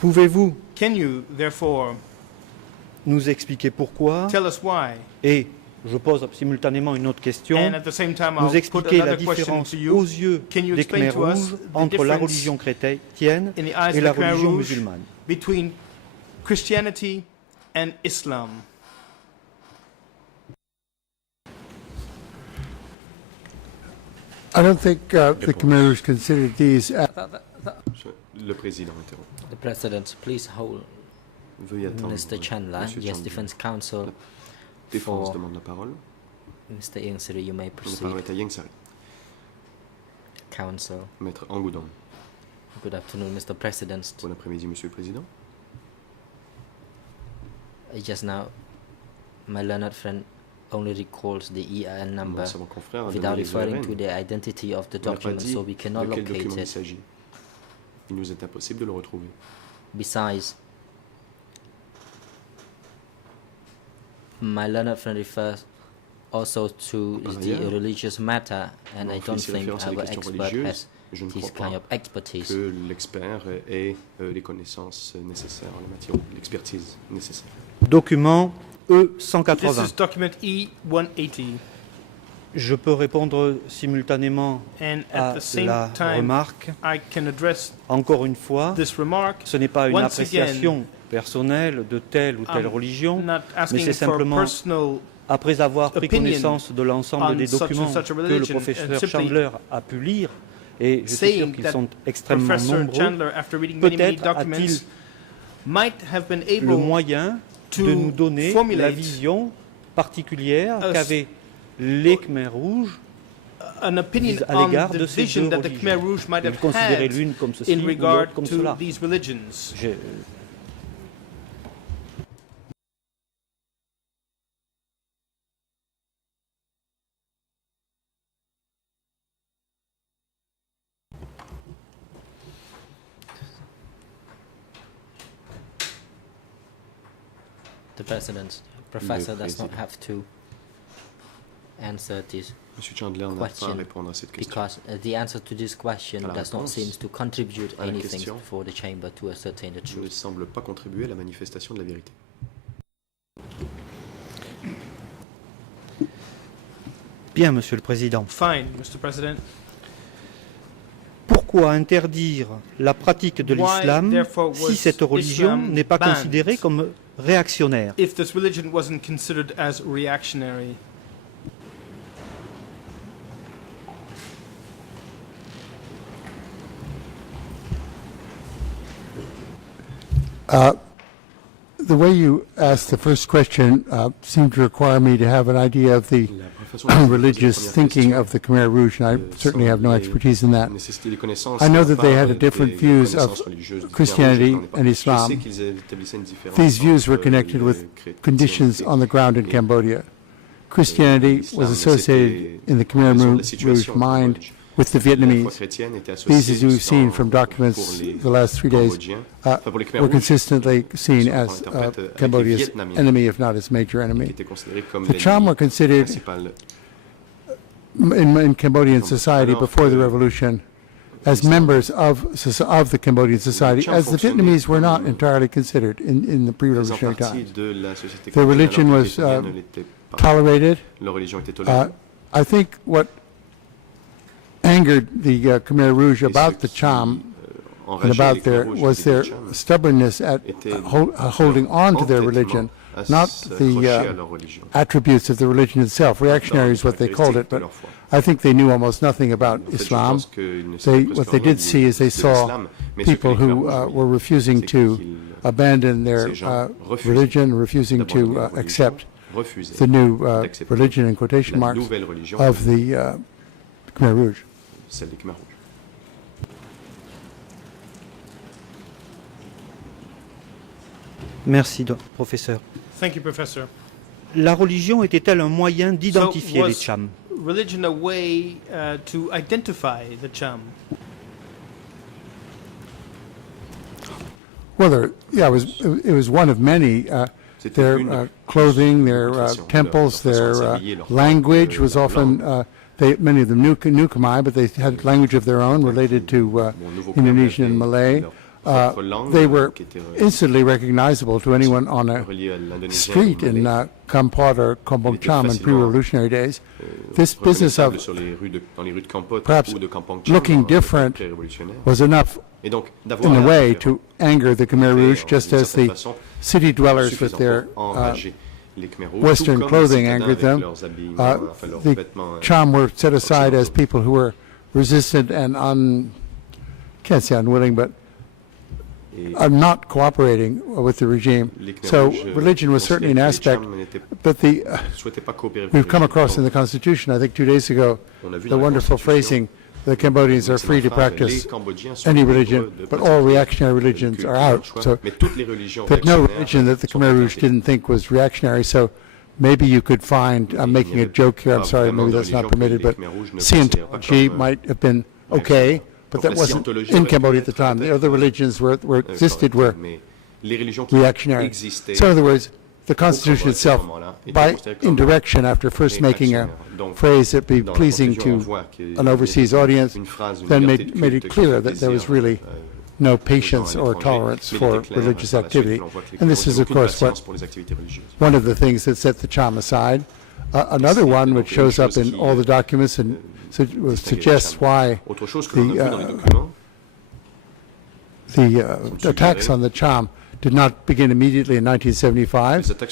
Pouvez-vous Can you, therefore, nous expliquer pourquoi tell us why? et je pose simultanément une autre question, And at the same time, I'll nous put expliquer la another question différence to aux you. yeux Can you des explain Khmers to us rouges the entre la difference religion chrétienne in the eyes et of la the Khmer religion Rouge musulmane? between Christianity and Islam? I don't think the Khmer Rouge considered these Le président interrompt. The President, please hold Veuillez attendre. Minister Chandler, Monsieur yes, Chandler. Defense Counsel. Défense for demande la parole. Mr. Ian Siri, you may La proceed. parole est à Yang Sari. Counsel. Maître Angoudon. Good afternoon, Mr. President. Bon après-midi, Monsieur le Président. Just now, my learned friend only recalls the EIN number Mon savant confrère a without donné les referring ERN. to the identity of the Il n'a pas document, dit so we cannot de quel locate document il it. s'agit. Il nous est impossible de le retrouver. Besides, my learned friend refers also to Par the ailleurs, religious matter, and I fait don't ici think référence à des our questions expert religieuses. has Je ne this crois kind pas of expertise. que l'expert ait les connaissances nécessaires en la matière, l'expertise nécessaire. Document This E180. is document E180. Je peux répondre simultanément And à at the same la time, remarque. I can address Encore une fois, this remark. ce n'est pas une Once again, appréciation personnelle de telle ou telle I'm religion, not mais asking c'est for simplement personal après avoir pris opinion connaissance de l'ensemble on des such and documents such a que le religion, professeur and simply Chandler a pu lire, et je suis sûr saying qu'ils that sont extrêmement Professor nombreux, Chandler, after reading many peut-être documents, a-t-il might have been le able moyen to de nous donner la formulate vision particulière us- qu'avaient les Khmers rouges an opinion à on l'égard the de ces vision deux that the Khmer religions. Rouge might Ils have considéraient had l'une comme ceci in ou regard l'autre comme to cela. these religions. The President, Professor does not Président. have to answer this Monsieur Chandler n'a pas à question répondre à cette question. because the answer to this question À la does not réponse seem to contribute à la anything question for the chamber to ascertain the Je ne truth. semble pas contribuer à la manifestation de la vérité. Bien, Monsieur le Président. Fine, Mr. President. Pourquoi interdire la pratique de Why, l'islam therefore, si was cette religion Islam n'est pas banned? considérée comme réactionnaire? If this religion wasn't considered as reactionary, The way you asked the first question seemed to require me to have an idea of the La façon dont vous posez la religious première thinking question, of the Khmer Rouge, and I certainly have no semble expertise in that. nécessiter des connaissances I know de la that they part had different des views of connaissances religieuses du Khmer Christianity Rouge, je n'en ai pas. and Je Islam. sais qu'ils établissaient une différence These views were entre connected les with chrétiens conditions et on the ground in les Cambodia. Christianity was associated in the Khmer Rouge mind with the Vietnamese. These, as you've seen from documents the last 3 days, were consistently seen as Cambodia's enemy, if not its major enemy. The Cham were considered, in Cambodian society before the revolution, as members of the Cambodian society, as the Vietnamese were not entirely considered in the pre-revolutionary times. Their religion was tolerated. I think what angered the Khmer Rouge about the Cham and about their stubbornness at holding on to their religion, not the attributes of the religion itself. Reactionary is what they called it, but I think they knew almost nothing about Islam. What they did see is they saw people who were refusing to abandon their religion, refusing to accept the new religion, in quotation marks, of the Khmer Rouge. Merci, professeur. Thank you, Professor. La religion était-elle un moyen d'identifier les Cham? Religion a way to identify the Cham? Well, it was one of many. Their clothing, their temples, their language was often. Many of them knew Khmer, but they had language of their own related to Indonesian and Malay. They were instantly recognizable to anyone on a street in Kampot or Kampong Cham in pre-revolutionary days. This business of perhaps looking different was enough in a way to anger the Khmer Rouge, just as the city dwellers with their Western clothing angered them. The Cham were set aside as people who were resistant and can't say unwilling, but not cooperating with the regime. So religion was certainly an aspect, but we've come across in the Constitution, I think 2 days ago, the wonderful phrasing, the Cambodians are free to practice any religion, but all reactionary religions are out. So there's no religion that the Khmer Rouge didn't think was reactionary, so maybe you could find, I'm making a joke here, I'm sorry, maybe that's not permitted, but Scientology might have been okay, but that wasn't in Cambodia at the time. The other religions existed were reactionary. So in other words, the Constitution itself, by indirection, after first making a phrase that be pleasing to an overseas audience, then made it clear that there was really no patience or tolerance for religious activity. And this is, of course, one of the things that set the Cham aside. Another one, which shows up in all the documents and suggests why the attacks on the Cham did not begin immediately in 1975, is that the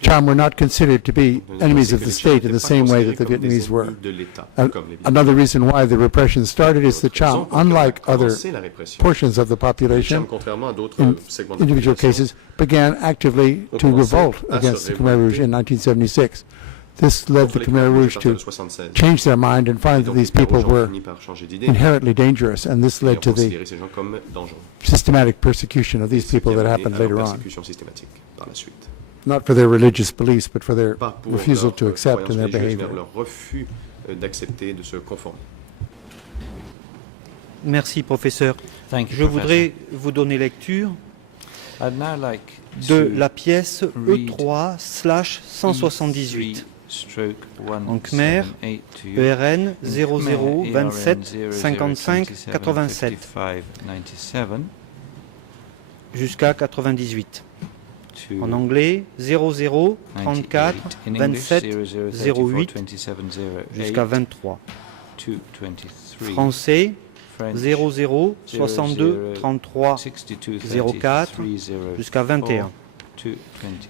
Cham were not considered to be enemies of the state in the same way that the Vietnamese were. Another reason why the repression started is the Cham, unlike other portions of the population, in individual cases, began actively to revolt against the Khmer Rouge in 1976. This led the Khmer Rouge to change their mind and find that these people were inherently dangerous, and this led to the systematic persecution of these people that happened later on. Not for their religious beliefs, but for their refusal to accept and their behavior. Merci, professeur. Je voudrais vous donner lecture de la pièce E3/178. En Khmer, ERN 00 27 55 87 jusqu'à 98. En anglais, 00 34 27 08 jusqu'à 23. Français, 00 62 33 04 jusqu'à 21.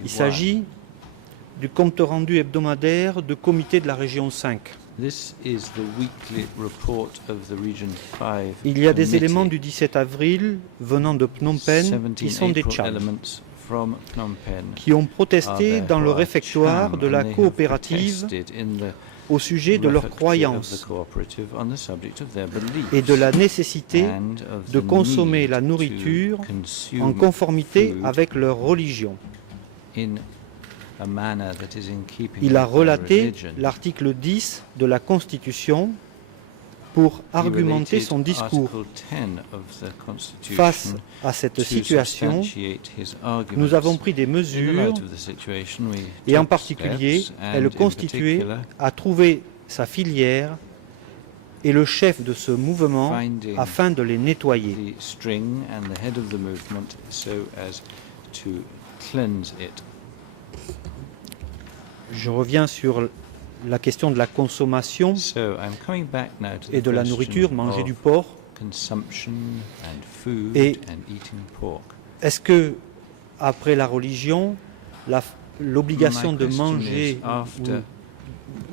Il s'agit du compte rendu hebdomadaire du comité de la région 5. Il y a des éléments du 17 avril venant de Phnom Penh qui sont des Cham, qui ont protesté dans le réfectoire de la coopérative au sujet de leurs croyances et de la nécessité de consommer la nourriture en conformité avec leur religion. in a manner that is in keeping Il a with their relaté religion. l'article 10 de la Constitution pour He argumenter related son discours. Article 10 of the Constitution Face à cette to situation, substantiate his arguments. nous avons pris des In the mesures light of the situation, we et en took particulier, steps, and elle in constituait particular, à trouver sa filière et le chef de ce mouvement finding afin de les nettoyer. the string and the head of the movement so as to cleanse it. Je reviens sur la question de la consommation So I'm coming back now to et the de la question nourriture, manger of du porc. consumption and food Et and eating pork. Est-ce que, après la religion, l'obligation My de question manger is, after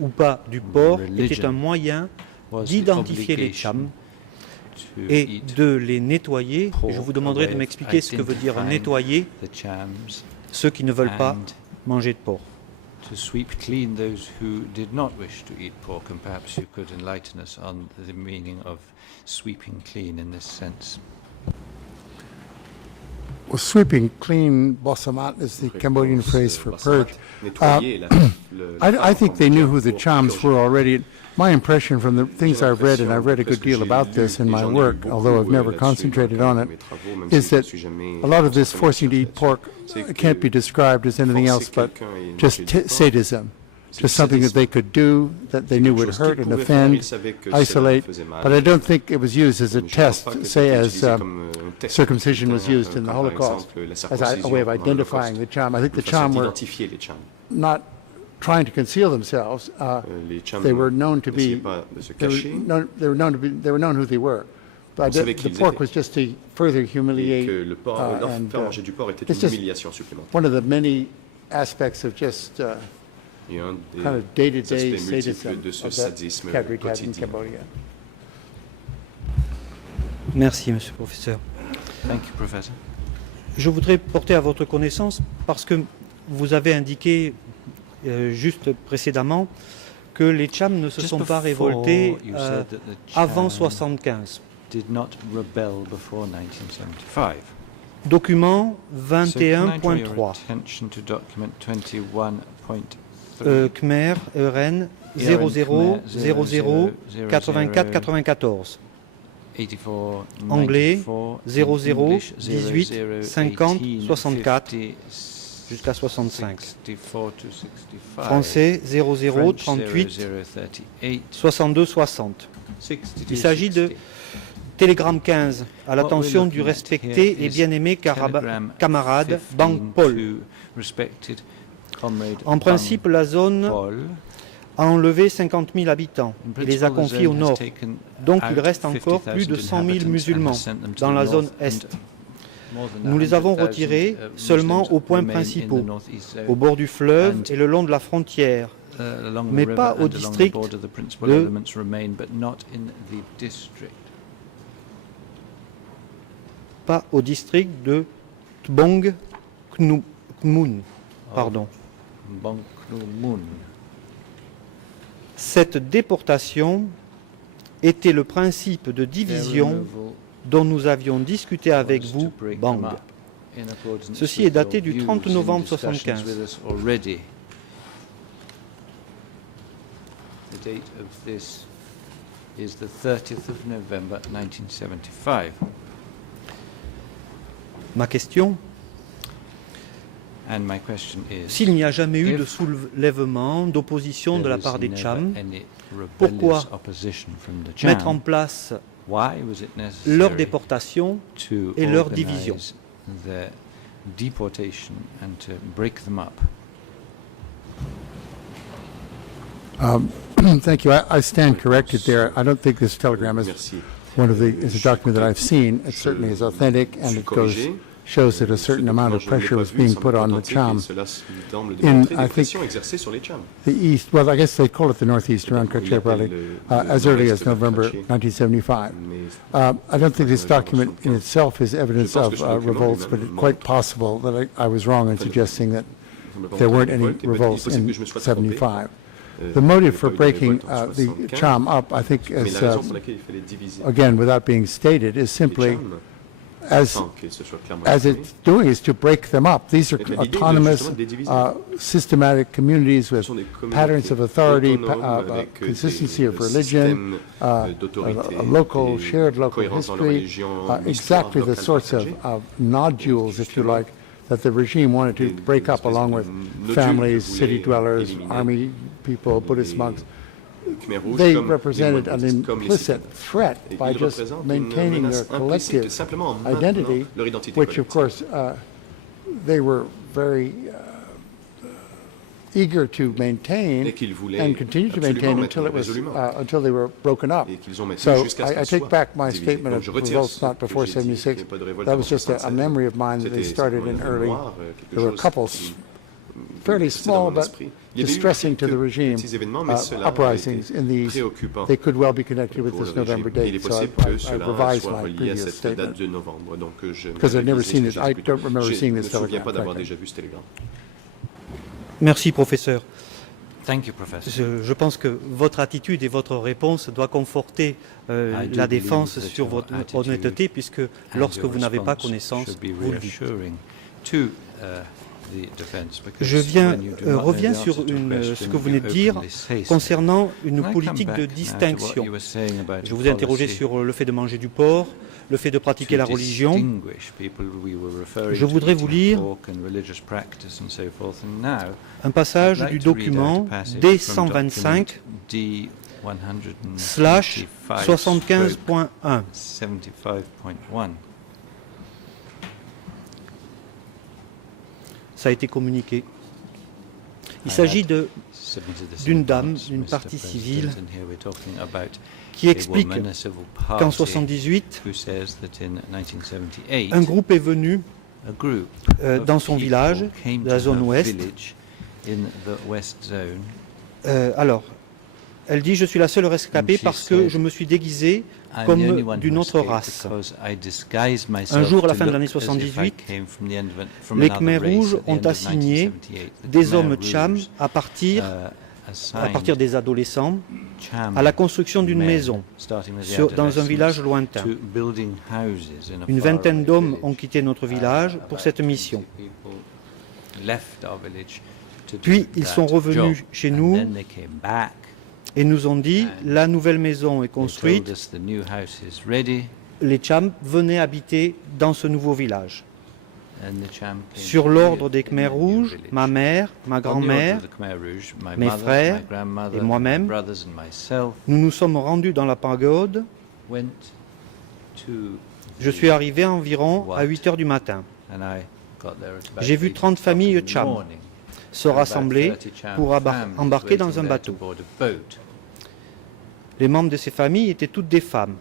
ou pas du porc était religion, un moyen was the d'identifier les obligation chams to et eat de les nettoyer? pork, Je vous demanderai a de way of m'expliquer ce que veut dire identifying nettoyer the chams ceux qui ne veulent pas and manger de porc. to sweep clean those who did not wish to eat pork, and perhaps you could enlighten us on the meaning of sweeping clean in this sense. Well, sweeping clean, bosamat is the Cambodian phrase for purge. I think they knew who the Chams were already. My impression from the things I've read, and I've read a good deal about this in my work, although I've never concentrated on it, is that a lot of this forcing to eat pork can't be described as anything else but just sadism. Just something that they could do, that they knew would hurt and offend, isolate. But I don't think it was used as a test, say as circumcision was used in the Holocaust, as a way of identifying the Cham. I think the Cham were not trying to conceal themselves. They were known to be. They were known who they were. But the pork was just to further humiliate. It's just one of the many aspects of just kind of day-to-day sadism of that Cadre had in Cambodia. Merci, Monsieur le Professeur. Thank you, Professor. Je voudrais porter à votre connaissance, parce que vous avez indiqué juste précédemment que les Chams ne se sont pas révoltés avant 1975. Did not rebel before 1975. Document 21.3. Khmer, Euren, 00 00 84 94. Anglais, 00 18 50 64 jusqu'à 65. Français, 00 38 62 60. Il s'agit de Télégramme 15, à l'attention du respecté et bien-aimé camarade Bang Paul. En principe, la zone a enlevé 50 000 habitants et les a confiés au nord. Donc il reste encore plus de 100 000 musulmans dans la zone est. Nous les avons retirés seulement aux points principaux, au bord du fleuve et le long de la frontière, mais pas au district de Tbong Khmun. Pardon. Cette déportation était le principe de division dont nous avions discuté avec vous, Bang. Ceci est daté du 30 novembre 1975. The date of this is the 30th of November 1975. Ma question, And my question is, s'il n'y a jamais eu de soulèvement, d'opposition de la part des Cham, pourquoi mettre en place leur déportation et leur division? Thank you. I stand corrected there. I don't think this telegram is is a document that I've seen. It certainly is authentic, and it shows that a certain amount of pressure was being put on the Cham in, I think, the east. Well, I guess they call it the northeast around Kacheprali, as early as November 1975. I don't think this document in itself is evidence of revolts, but it's quite possible that I was wrong in suggesting that there weren't any revolts in 75. The motive for breaking the Cham up, I think, is, again, without being stated, is simply sans que ce soit clairement as exprimé. it's doing is to break them up. These are Et bien, l'idée, autonomous, justement, de les diviser. systematic communities Ce with sont des patterns communautés of authority, autonomes avec consistency des of religion, systèmes d'autorité, a local, des shared local cohérences dans leur history, religion, une histoire exactly the locale sorts partagée. of nodules, if you Justement, like, that the regime wanted to des break up espèces along de with nodules families, que city voulait dwellers, éliminer. army people, Buddhist Les monks. Khmer rouges They comme les represented an bouddhistes, comme les implicit sikhs. threat Et by ils just représentent une maintaining menace their implicite collective simplement en maintenant identity, leur identité which of collective. course they were very eager to maintain Et qu'ils voulaient and continue to absolument maintain maintenir résolument. until they were broken up. Et qu'ils ont maintenu So jusqu'à ce I qu'ils take soient back my divisés. statement Donc of je retire revolts ce not que before j'ai dit, qu'il n'y 76. ait pas de révolte That avant was just a 76. memory of mine that they C'était started simplement in une early. mémoire, quelque There were chose couples qui fairly restait dans small mon but esprit. Il y avait eu distressing to the quelques regime petits événements, mais cela a uprisings été in these. préoccupant They could well be connected with pour this le régime. November Et il est date, so possible que I cela revised soit my relié à previous cette statement. date de novembre. Donc je Because I've never révisé seen ce it. que I j'ai dit. don't remember seeing Je ne this me souviens telegram. pas d'avoir Thank you. déjà vu ce télégramme. Merci, professeur. Thank you, Professor. Je pense que votre attitude et votre réponse doivent conforter I do la believe défense that sur your votre attitude honnêteté, puisque and lorsque your vous n'avez pas response connaissance, should be vous le dites. reassuring to, the defense, because Je when you do not know reviens the sur answer to a ce question, que vous venez you de dire openly say so. concernant une Can I come politique back de now to what distinction. you were saying about Je vous ai interrogé policy sur le fait de manger du porc, le fait de pratiquer to la religion. distinguish people we were referring Je to voudrais vous eating lire pork and religious practice and so forth. And now, un passage I'd like du to read out document a passage from D125 document slash D125 75.1. 75.1. Ça a été communiqué. Il s'agit d'une dame, d'une partie civile, qui explique qu'en 1978, un groupe est venu dans son village, de la zone ouest. Alors, elle dit « Je suis la seule rescapée parce que je me suis déguisée comme d'une autre race. » Un jour, à la fin de l'année 78, les Khmers rouges ont assigné des hommes Cham à partir des adolescents à la construction d'une maison dans un village lointain. Une vingtaine d'hommes ont quitté notre village pour cette mission. Puis ils sont revenus chez nous et nous ont dit « La nouvelle maison est construite, les Cham venaient habiter dans ce nouveau village. » Sur l'ordre des Khmers rouges, ma mère, ma grand-mère, mes frères et moi-même, nous nous sommes rendus dans la pagode. Je suis arrivé environ à 8 heures du matin. J'ai vu 30 familles Cham se rassembler pour embarquer dans un bateau. Les membres de ces familles étaient toutes des femmes,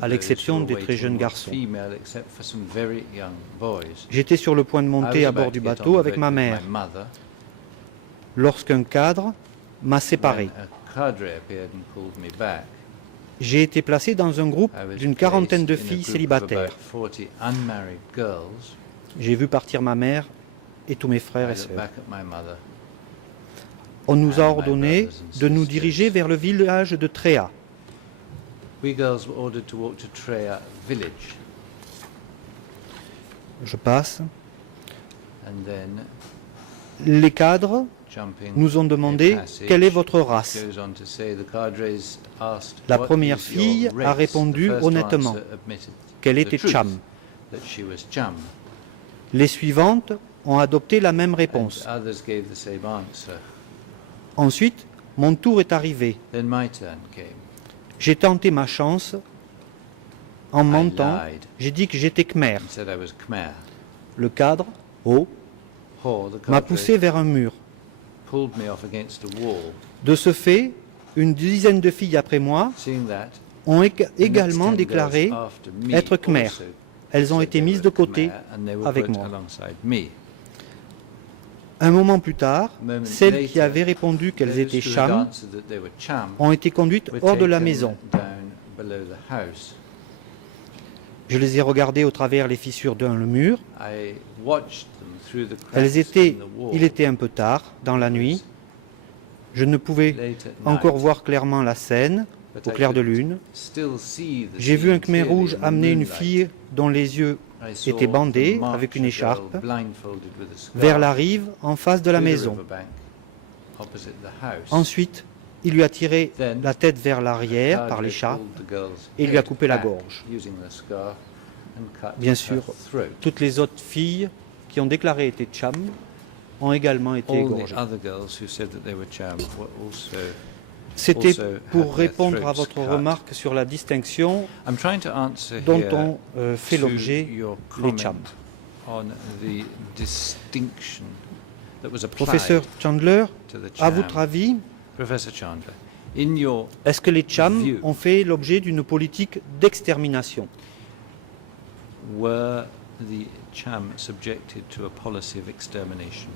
à l'exception des très jeunes garçons. J'étais sur le point de monter à bord du bateau avec ma mère, lorsqu'un cadre m'a séparé. J'ai été placé dans un groupe d'une quarantaine de filles célibataires. J'ai vu partir ma mère et tous mes frères et sœurs. On nous a ordonné de nous diriger vers le village de Trea. Je passe. Les cadres nous ont demandé quelle est votre race. La première fille a répondu honnêtement qu'elle était Cham. Les suivantes ont adopté la même réponse. Ensuite, mon tour est arrivé. J'ai tenté ma chance. En montant, j'ai dit que j'étais Khmer. Le cadre, haut, m'a poussé vers un mur. De ce fait, une dizaine de filles après moi ont également déclaré être Khmer. Elles ont été mises de côté avec moi. Un moment plus tard, celles qui avaient répondu qu'elles étaient Cham ont été conduites hors de la maison. Je les ai regardées au travers les fissures d'un mur. Il était un peu tard, dans la nuit. Je ne pouvais encore voir clairement la scène. au clair de lune. J'ai vu un Khmer rouge amener une fille dont les yeux étaient bandés avec une écharpe vers la rive en face de la maison. Ensuite, il lui a tiré la tête vers l'arrière par l'écharpe et lui a coupé la gorge. Bien sûr, toutes les autres filles qui ont déclaré être Cham ont également été égorgées. C'était pour répondre à votre remarque sur la distinction dont ont fait l'objet les Cham. Professeur Chandler, à votre avis, est-ce que les Cham ont fait l'objet d'une politique d'extermination? Were the Cham subjected to a policy of extermination?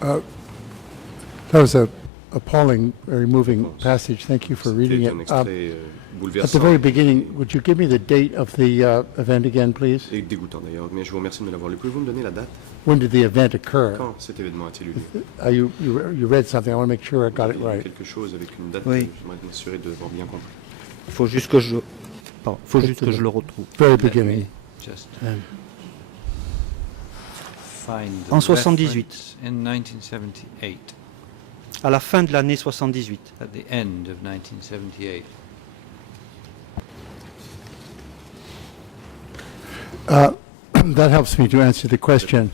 That was a appalling, very moving passage. Thank you for reading it. At the very beginning, would you give me the date of the event again, please? Et dégoûtant d'ailleurs, mais je vous remercie de me l'avoir lu. Pouvez-vous me donner la date? When did the event occur? Quand cet événement a-t-il eu lieu? You read something. I want to make sure I got it right. Quelque chose avec une date. Oui. J'aimerais m'assurer de l'avoir bien compris. Il faut juste que je le retrouve. Very beginning. Just En 78. In 1978. À la fin de l'année 78. At the end of 1978. That helps me to answer the question.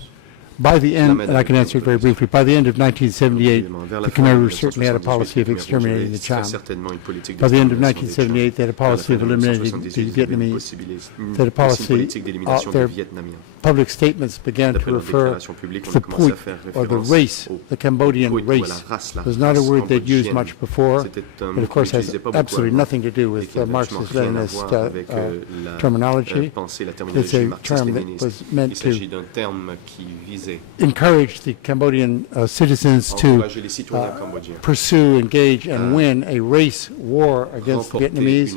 By the end, and I can answer it very briefly, by the end of 1978, the Khmer Rouge certainly had a policy of exterminating the Cham. By the end of 1978, they had a policy of eliminating the Vietnamese. They had a policy, their public statements began to refer to the Puig, or the race, the Cambodian race. It was not a word they'd used much before, but of course has absolutely nothing to do with Marxist-Leninist terminology. It's a term that was meant to encourage the Cambodian citizens to pursue, engage, and win a race war against the Vietnamese,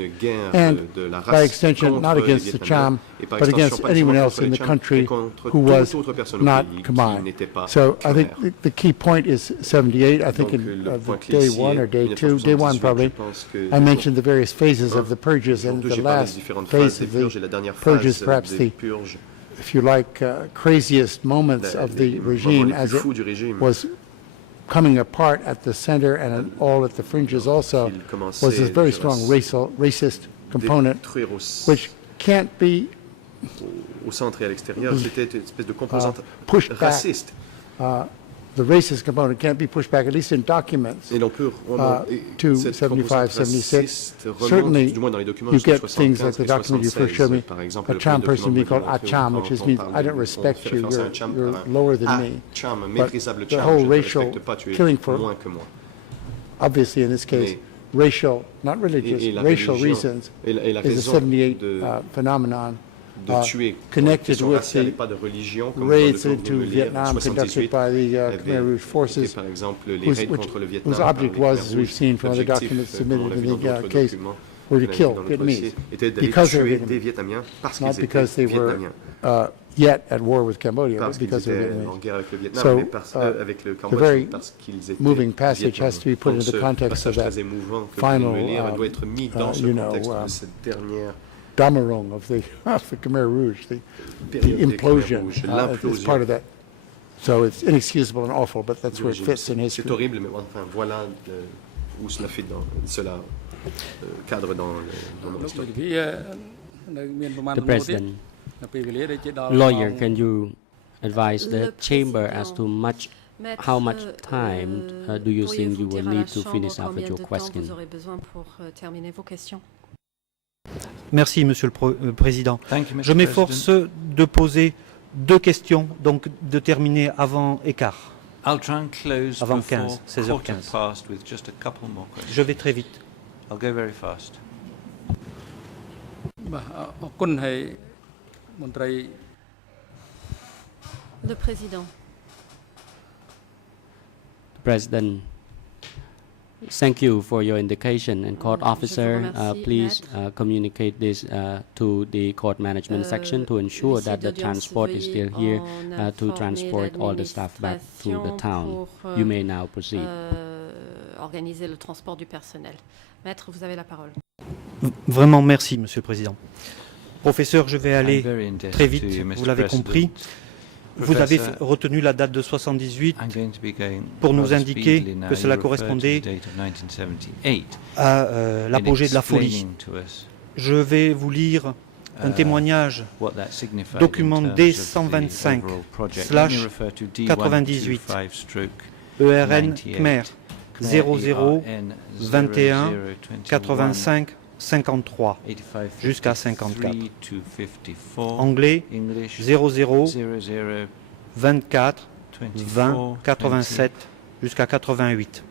and by extension, not against the Cham, but against anyone else in the country who was not Khmer. So I think the key point is 78. I think in day one or day two, day one probably, I mentioned the various phases of the purges, and the last phase of the purges, perhaps the, if you like, craziest moments of the regime as it was coming apart at the center and all at the fringes also, was this very strong racist component, which can't be au centre et à l'extérieur, c'était une espèce de composante raciste. The racist component can't be pushed back, at least in documents, to 75, 76. Certainly, you get things like the document you first showed me, a Cham person being called Acham, which means I don't respect you, you're lower than me. But the whole racial killing for, obviously in this case, racial, not religious, racial reasons, is a 78 phenomenon. Connected with the raids into Vietnam conducted by the Khmer Rouge forces, whose object was, as we've seen from other documents submitted in the case, were to kill Vietnamese because they were Vietnamese, not because they were yet at war with Cambodia, but because they were Vietnamese. So the very moving passage has to be put into the context of that final, Damarong of the Khmer Rouge, the implosion is part of that. So it's inexcusable and awful, but that's where it fits in history. C'est horrible, mais enfin voilà où cela fait cela cadre dans l'histoire. The President, lawyer, can you advise the chamber as to how much time do you think you will need to finish up with your question? Merci, Monsieur le Président. Je m'efforce de poser 2 questions, donc de terminer avant écart. Avant 15, 16h15. Je vais très vite. I'll go very fast. Le Président. President, thank you for your indication, and court officer, please communicate this to the court management section to ensure that the transport is still here to transport all the staff back to the town. You may now proceed. organiser le transport du personnel. Maître, vous avez la parole. Vraiment, merci, Monsieur le Président. Professeur, je vais aller très vite, vous l'avez compris. Vous avez retenu la date de 78 pour nous indiquer que cela correspondait à l'apogée de la folie. Je vais vous lire un témoignage, document D125/98, ERN Khmer 00 21 85 53 jusqu'à 54. Anglais 00 24 20 87 jusqu'à 88.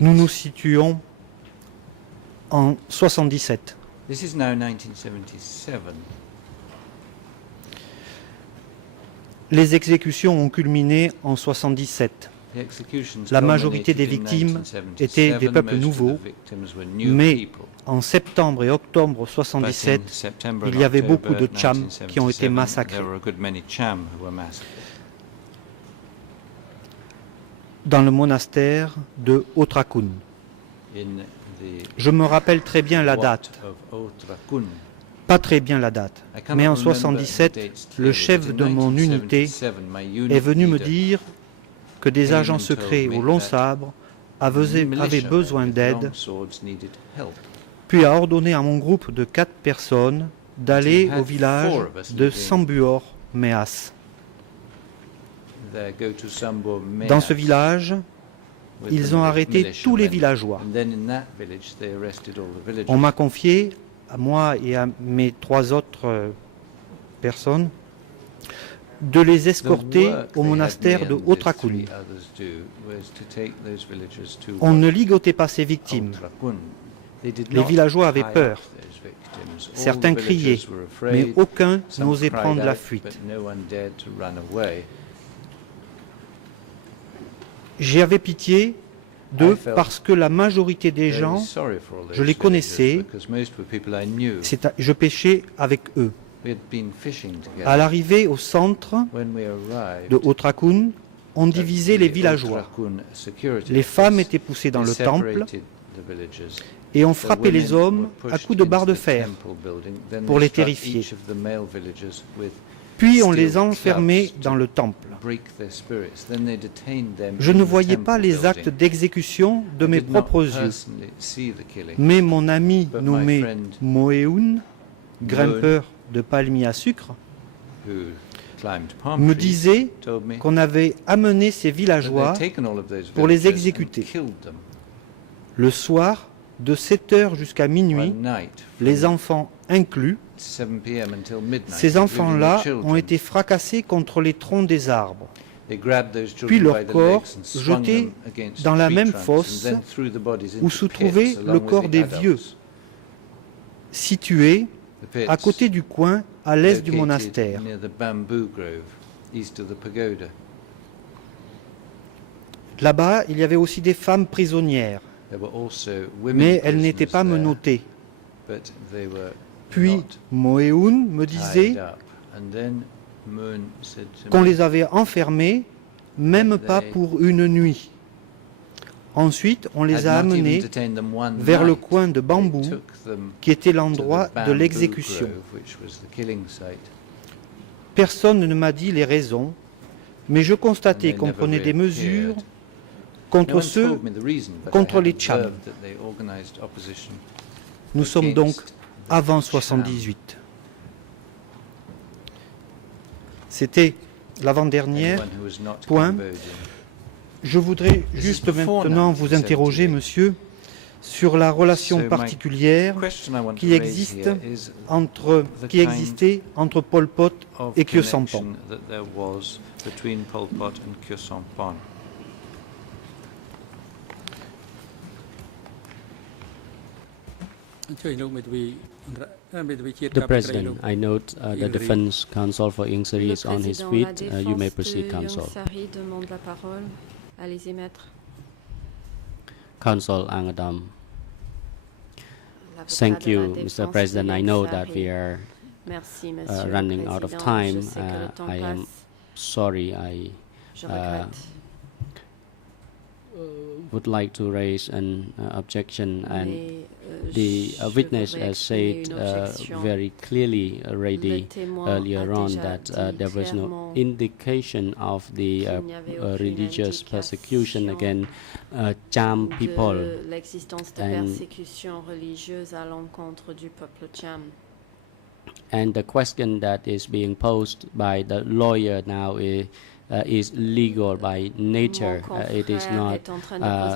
Nous nous situons en 77. This is now 1977. Les exécutions ont culminé en 77. La majorité des victimes étaient des peuples nouveaux, mais en septembre et octobre 77, il y avait beaucoup de Cham qui ont été massacrés. Dans le monastère de Otrakun. Je me rappelle très bien la date. Pas très bien la date, mais en 77, le chef de mon unité est venu me dire que des agents secrets au long sabre avaient besoin d'aide, puis a ordonné à mon groupe de 4 personnes d'aller au village de Sambuor Meas. Dans ce village, ils ont arrêté tous les villageois. On m'a confié, à moi et à mes 3 autres personnes, de les escorter au monastère de Otrakun. On ne ligotait pas ces victimes. Les villageois avaient peur. Certains criaient, mais aucun n'osait prendre la fuite. J'avais pitié d'eux parce que la majorité des gens, je les connaissais, je pêchais avec eux. À l'arrivée au centre de Otrakun, on divisait les villageois. Les femmes étaient poussées dans le temple et on frappait les hommes à coups de barre de fer pour les terrifier. Puis on les enfermait dans le temple. Je ne voyais pas les actes d'exécution de mes propres yeux, mais mon ami nommé Moeun, grimpeur de palmiers à sucre, me disait qu'on avait amené ces villageois pour les exécuter. Le soir, de 7 heures jusqu'à minuit, les enfants inclus, ces enfants-là ont été fracassés contre les troncs des arbres, puis leurs corps jetés dans la même fosse où se trouvait le corps des vieux, situé à côté du coin à l'est du monastère. Là-bas, il y avait aussi des femmes prisonnières, mais elles n'étaient pas menottées. Puis Moeun me disait qu'on les avait enfermées, même pas pour une nuit. Ensuite, on les a amenés vers le coin de bambou, qui était l'endroit de l'exécution. Personne ne m'a dit les raisons, mais je constatais qu'on prenait des mesures contre les Cham. Nous sommes donc avant 78. C'était l'avant-dernier point. Je voudrais juste maintenant vous interroger, monsieur, sur la relation particulière qui existait entre Pol Pot et Khieu Samphan. The President, I note the Defense Counsel for Ieng Sary is on his feet. You may proceed, Counsel. Demande la parole. Allez-y, maître. Counsel Angadam. Thank you, Mr. President. I know that we are running out of time. I am sorry I would like to raise an objection, and the witness has said very clearly already earlier on that there was no indication of the religious persecution against Cham people. And the question that is being posed by the lawyer now is legal by nature. It is not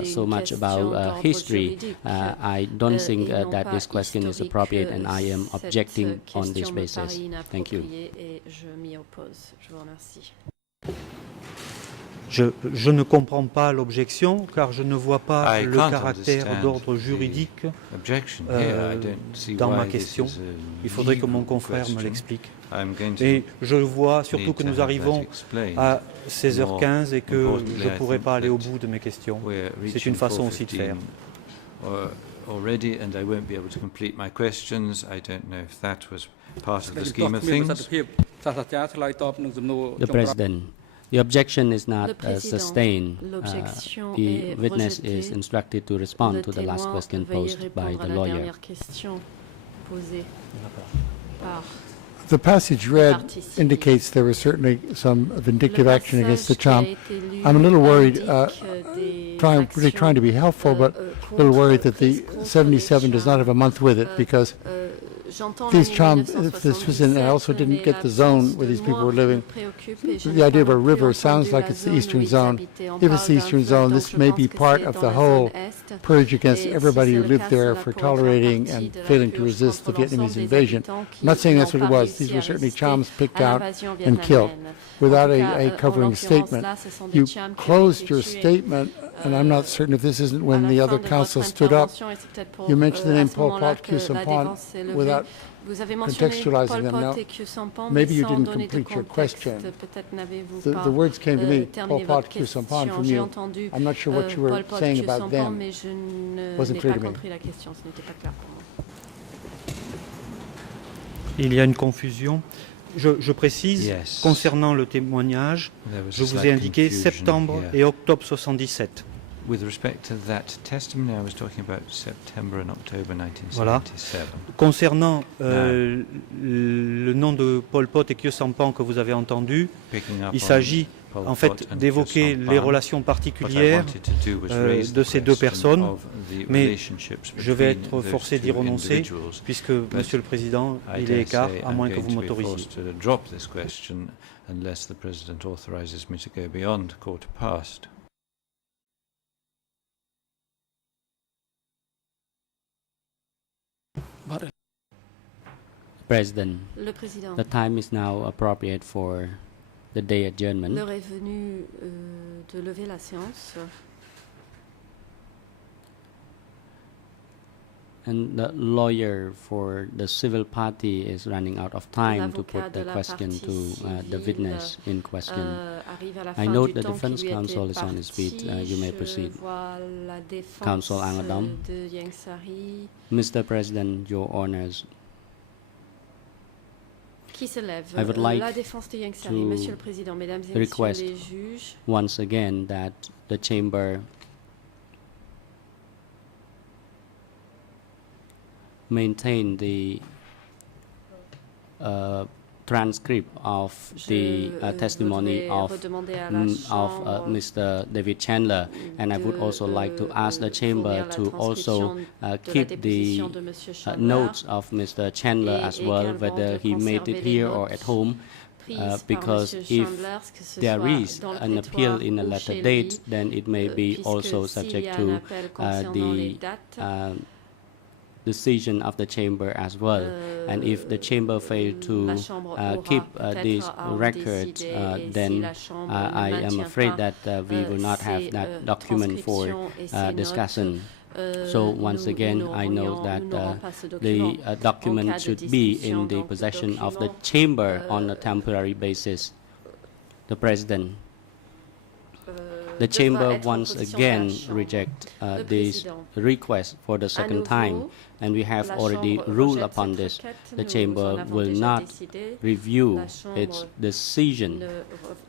so much about history. I don't think that this question is appropriate, and I am objecting on this basis. Thank you. Je ne comprends pas l'objection car je ne vois pas le caractère d'ordre juridique dans ma question. Il faudrait que mon confrère me l'explique. Et je vois surtout que nous arrivons à 16h15 et que je ne pourrai pas aller au bout de mes questions. C'est une façon aussi de faire. Already, and I won't be able to complete my questions. I don't know if that was part of the scheme of things. The President. The objection is not sustained. The witness is instructed to respond to the last question posed by the lawyer. The passage read indicates there was certainly some vindictive action against the Cham. I'm a little worried, really trying to be helpful, but a little worried that the 77 does not have a month with it, because these Cham, if this was in, I also didn't get the zone where these people were living. The idea of a river sounds like it's the eastern zone. If it's the eastern zone, this may be part of the whole purge against everybody who lived there for tolerating and failing to resist the Vietnamese invasion. I'm not saying that's what it was. These were certainly Chams picked out and killed without a covering statement. You closed your statement, and I'm not certain if this isn't when the other counsel stood up. You mentioned the name Pol Pot, Khieu Samphan without contextualizing them. Now, maybe you didn't complete your question. The words came to me, Pol Pot, Khieu Samphan from you. I'm not sure what you were saying about them. Wasn't clear to me. Il y a une confusion. Je précise, concernant le témoignage, je vous ai indiqué septembre et octobre 77. With respect to that testimony, I was talking about September and October 1977. Voilà. Concernant le nom de Pol Pot et Khieu Samphan que vous avez entendu, il s'agit en fait d'évoquer les relations particulières de ces deux personnes, mais je vais être forcé d'y renoncer puisque, Monsieur le Président, il est écart, à moins que vous m'autorisiez. President, Le Président, the time is now appropriate for the day adjournment. l'heure est venue de lever la séance. And the lawyer for the civil party is running out of time to put the question to the witness in question. I note the defense counsel is on his feet. You may proceed. Counsel Angadam. Mr. President, Your Honors, I would like to request once again that the chamber maintain the transcript of the testimony of Mr. David Chandler, and I would also like to ask the chamber to also keep the notes of Mr. Chandler as well, whether he made it here or at home, because if there is an appeal in a later date, then it may be also subject to the decision of the chamber as well. And if the chamber failed to keep this record, then I am afraid that we will not have that document for discussion. So once again, I know that the document should be in the possession of the chamber on a temporary basis. The President. The chamber once again reject this request for the second time, and we have already ruled upon this. The chamber will not review its decision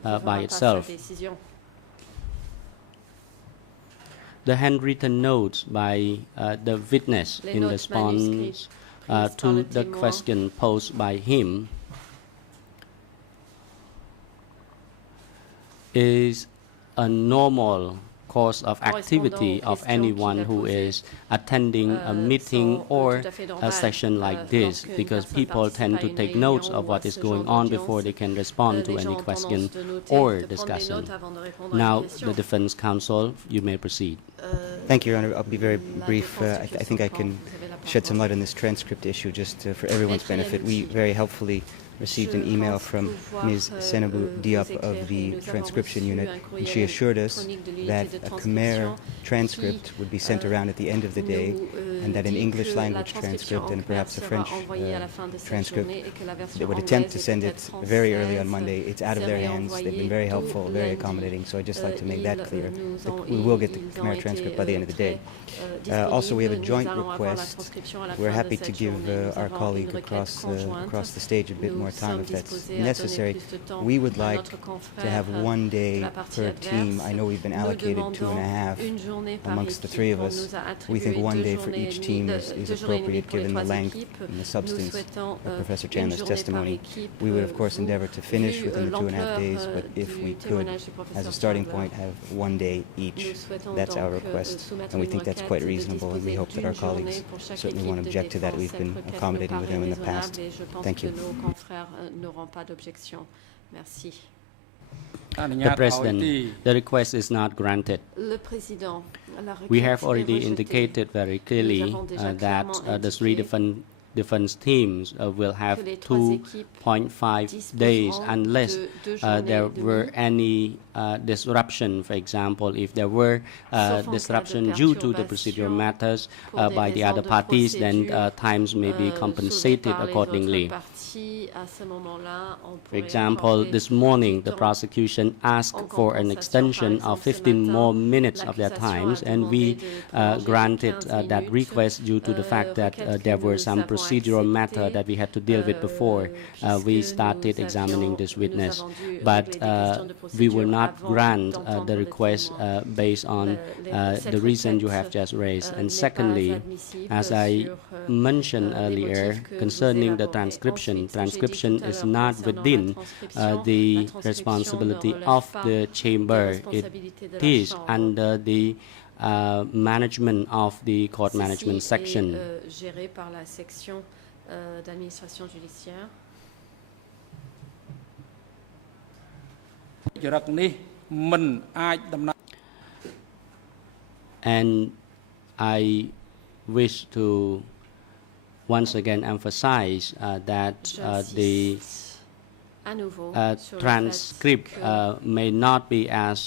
by itself. the handwritten notes by the witness Les in notes response manuscrites prises par to le the témoin. question posed by him is a normal course of activity Correspondant aux of questions anyone qu'il a who posées, is attending a meeting sont or tout à fait a normales, session like this, lorsqu'une because personne people participe tend à to une take réunion notes ou of à what ce is going genre on d'audience, before they can respond to les any gens ont question tendance de noter, or de prendre des discussion. notes avant de répondre à une Now, question. the defense counsel, you may proceed. Thank you, Your Honor. I'll be very La brief. défense du I think I Saint-Paul, can vous avez la shed some parole. light on this transcript issue just for everyone's Maître benefit. We Yanucci. very helpfully received an Je email pense from pouvoir, Ms. Senabou vous Diop éclairer. of the Nous avons transcription reçu unit, un and courriel she assured us électronique de l'unité that de a transcription Khmer transcript qui, would be sent around at the end of the day, nous, and that an dit English que la language transcription transcript en and Khmer perhaps a sera French envoyée à la fin de cette transcript, journée et que la version they would attempt to anglaise send et it peut-être very early on française Monday. It's out of their serait hands. They've been envoyée very tôt helpful, very lundi. accommodating, so I'd just like to make that clear. Nous ont- We will get the ils ont Khmer été, transcript by the end of the day. très, Also, we have a disponibles. joint Nous allons avoir la request. transcription à la We're fin de happy to cette give journée. Nous our avons colleague une requête conjointe. across the stage a bit Nous more time sommes if that's disposés à donner necessary. plus de temps We would à like notre confrère to have one de day la partie per adverse. team. I know we've been Nous allocated demandons 2.5 une journée par amongst the équipe. three of On us. nous a We think attribué one deux day for journées each et team demie, is deux journées et demie appropriate pour les given the trois length équipes. and the Nous substance souhaitons of Professor une Chandler's journée par testimony. équipe. We would of course Vous, endeavor to finish vu, within the 2.5 l'ampleur, days, but if du we could, témoignage du as professeur a starting Chandler, point, have one day each. nous souhaitons That's our donc, request, soumettre and we une think that's requête quite de reasonable, and we disposer hope that our d'une journée colleagues pour chaque certainly équipe won't de object to that. défense. We've been Cette requête accommodating me with paraît them in the raisonnable past. et je pense Thank que you. nos confrères n'auront pas d'objection. Merci. អនុញ្ញា The តឲ្យទី President, the request is not granted. Le président, la We requête have est already rejetée. indicated very clearly avons déjà that clairement the three indiqué defense teams will have que les trois équipes 2.5 days disposeront unless de deux there journées et were demie. any disruption. For example, if there were Sauf en cas de disruption due to the procedural matters pour des by the raisons other de parties, then procédure, times may be soulevées compensated par les accordingly. autres parties, à ce moment-là, on For pourrait example, accorder this morning, du the temps prosecution asked en for an compensation. extension Par of exemple, ce 15 matin, more minutes of their l'accusation times, a and we demandé de prolonger de granted 15 that minutes. request due to the fact that Requête there que were nous some avons procedural matter acceptée, that we had to deal with before we puisque started nous examining avions- this nous witness. avons dû But régler des questions de we will procédure not avant grant d'entendre the le request témoin. based on Cette the reason you requête, have just raised. And n'est pas secondly, admissible as I sur, mentioned les earlier motifs que vous concerning the élaborez. transcription, Ensuite, j'ai dit transcription tout à is l'heure not concernant la within transcription, the la transcription responsibility ne relève of pas the des chamber. It responsabilités de la is Chambre. under the management of the court Ceci management est, section. géré par la section d'administration judiciaire. ចរិតនេះមិនអាចដំណើរ And I wish to once again emphasize that the À nouveau, sur le transcript fait que may not be as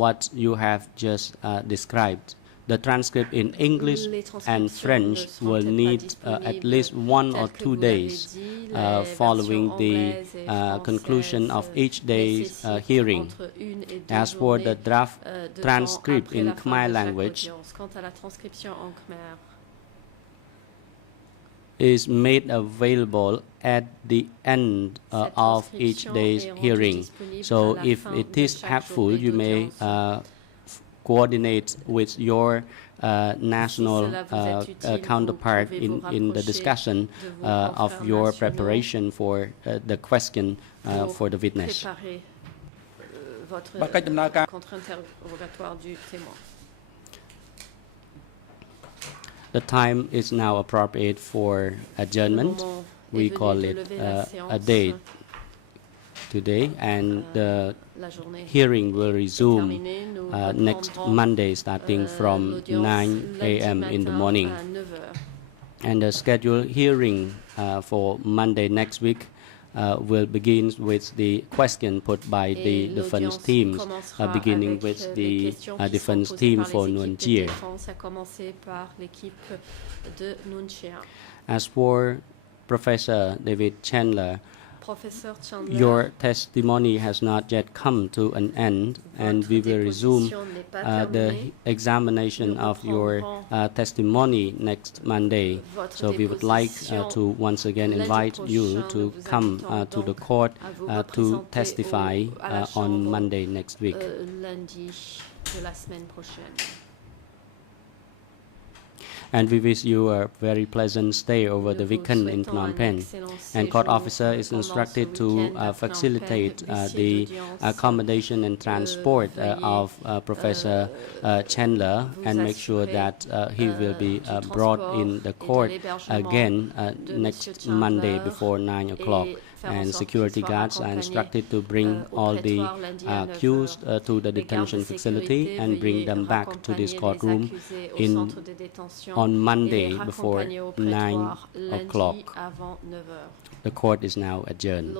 what you have just described. The transcript in English les and transcriptions French ne sont will peut-être pas need at disponibles least 1 or telles que 2 vous l'avez days dit. Les following versions the anglaises et françaises, conclusion of each day's nécessitent hearing. entre une et deux As for the journées, draft de transcript temps après in la fin Khmer de chaque language audience. Quant à la transcription en Khmer, is made available at the end Cette of each transcription day's est rendue hearing. disponible So à la if fin it de is chaque helpful, journée you may d'audience. coordinate with your national cela vous est utile, vous counterpart pouvez vous in the rapprocher discussion de vos of confrères your nationaux preparation for the question pour for the witness. préparer votre បើកិច្ចដំណើរការ contre-interrogatoire du témoin. The time is now appropriate for adjournment. Le moment est We venu call de it lever la a séance. date today, and the La journée hearing will est resume terminée. Nous next reprendrons, Monday starting from l'audience 9 lundi a.m. in the matin morning. à 9 heures. And the scheduled hearing for Monday next week will begin with the question put by the Et defense l'audience teams, commencera beginning avec with les the questions qui sont defense posées team par les for équipes Nuon de Chea. défense, à commencer par l'équipe de Nuon Chea. As for Professor David Chandler, Professeur Chandler, your testimony has not yet come to an end, and we will resume déposition n'est pas the terminée. examination Nous of your reprendrons testimony next Monday. votre So we would like déposition to once again lundi invite you prochain. to Nous vous come invitons to the donc court à vous to représenter testify à la on Chambre, Monday next week. lundi de la semaine prochaine. And we wish you a very pleasant stay over the weekend in Phnom Penh. And court officer is instructed to facilitate the accommodation and transport of Professor Chandler and make sure that he will be brought in the court again next Monday before 9 o'clock. And security guards are instructed to bring all the accused to the detention facility and bring them back to this courtroom on Monday before 9 o'clock. The court is now adjourned.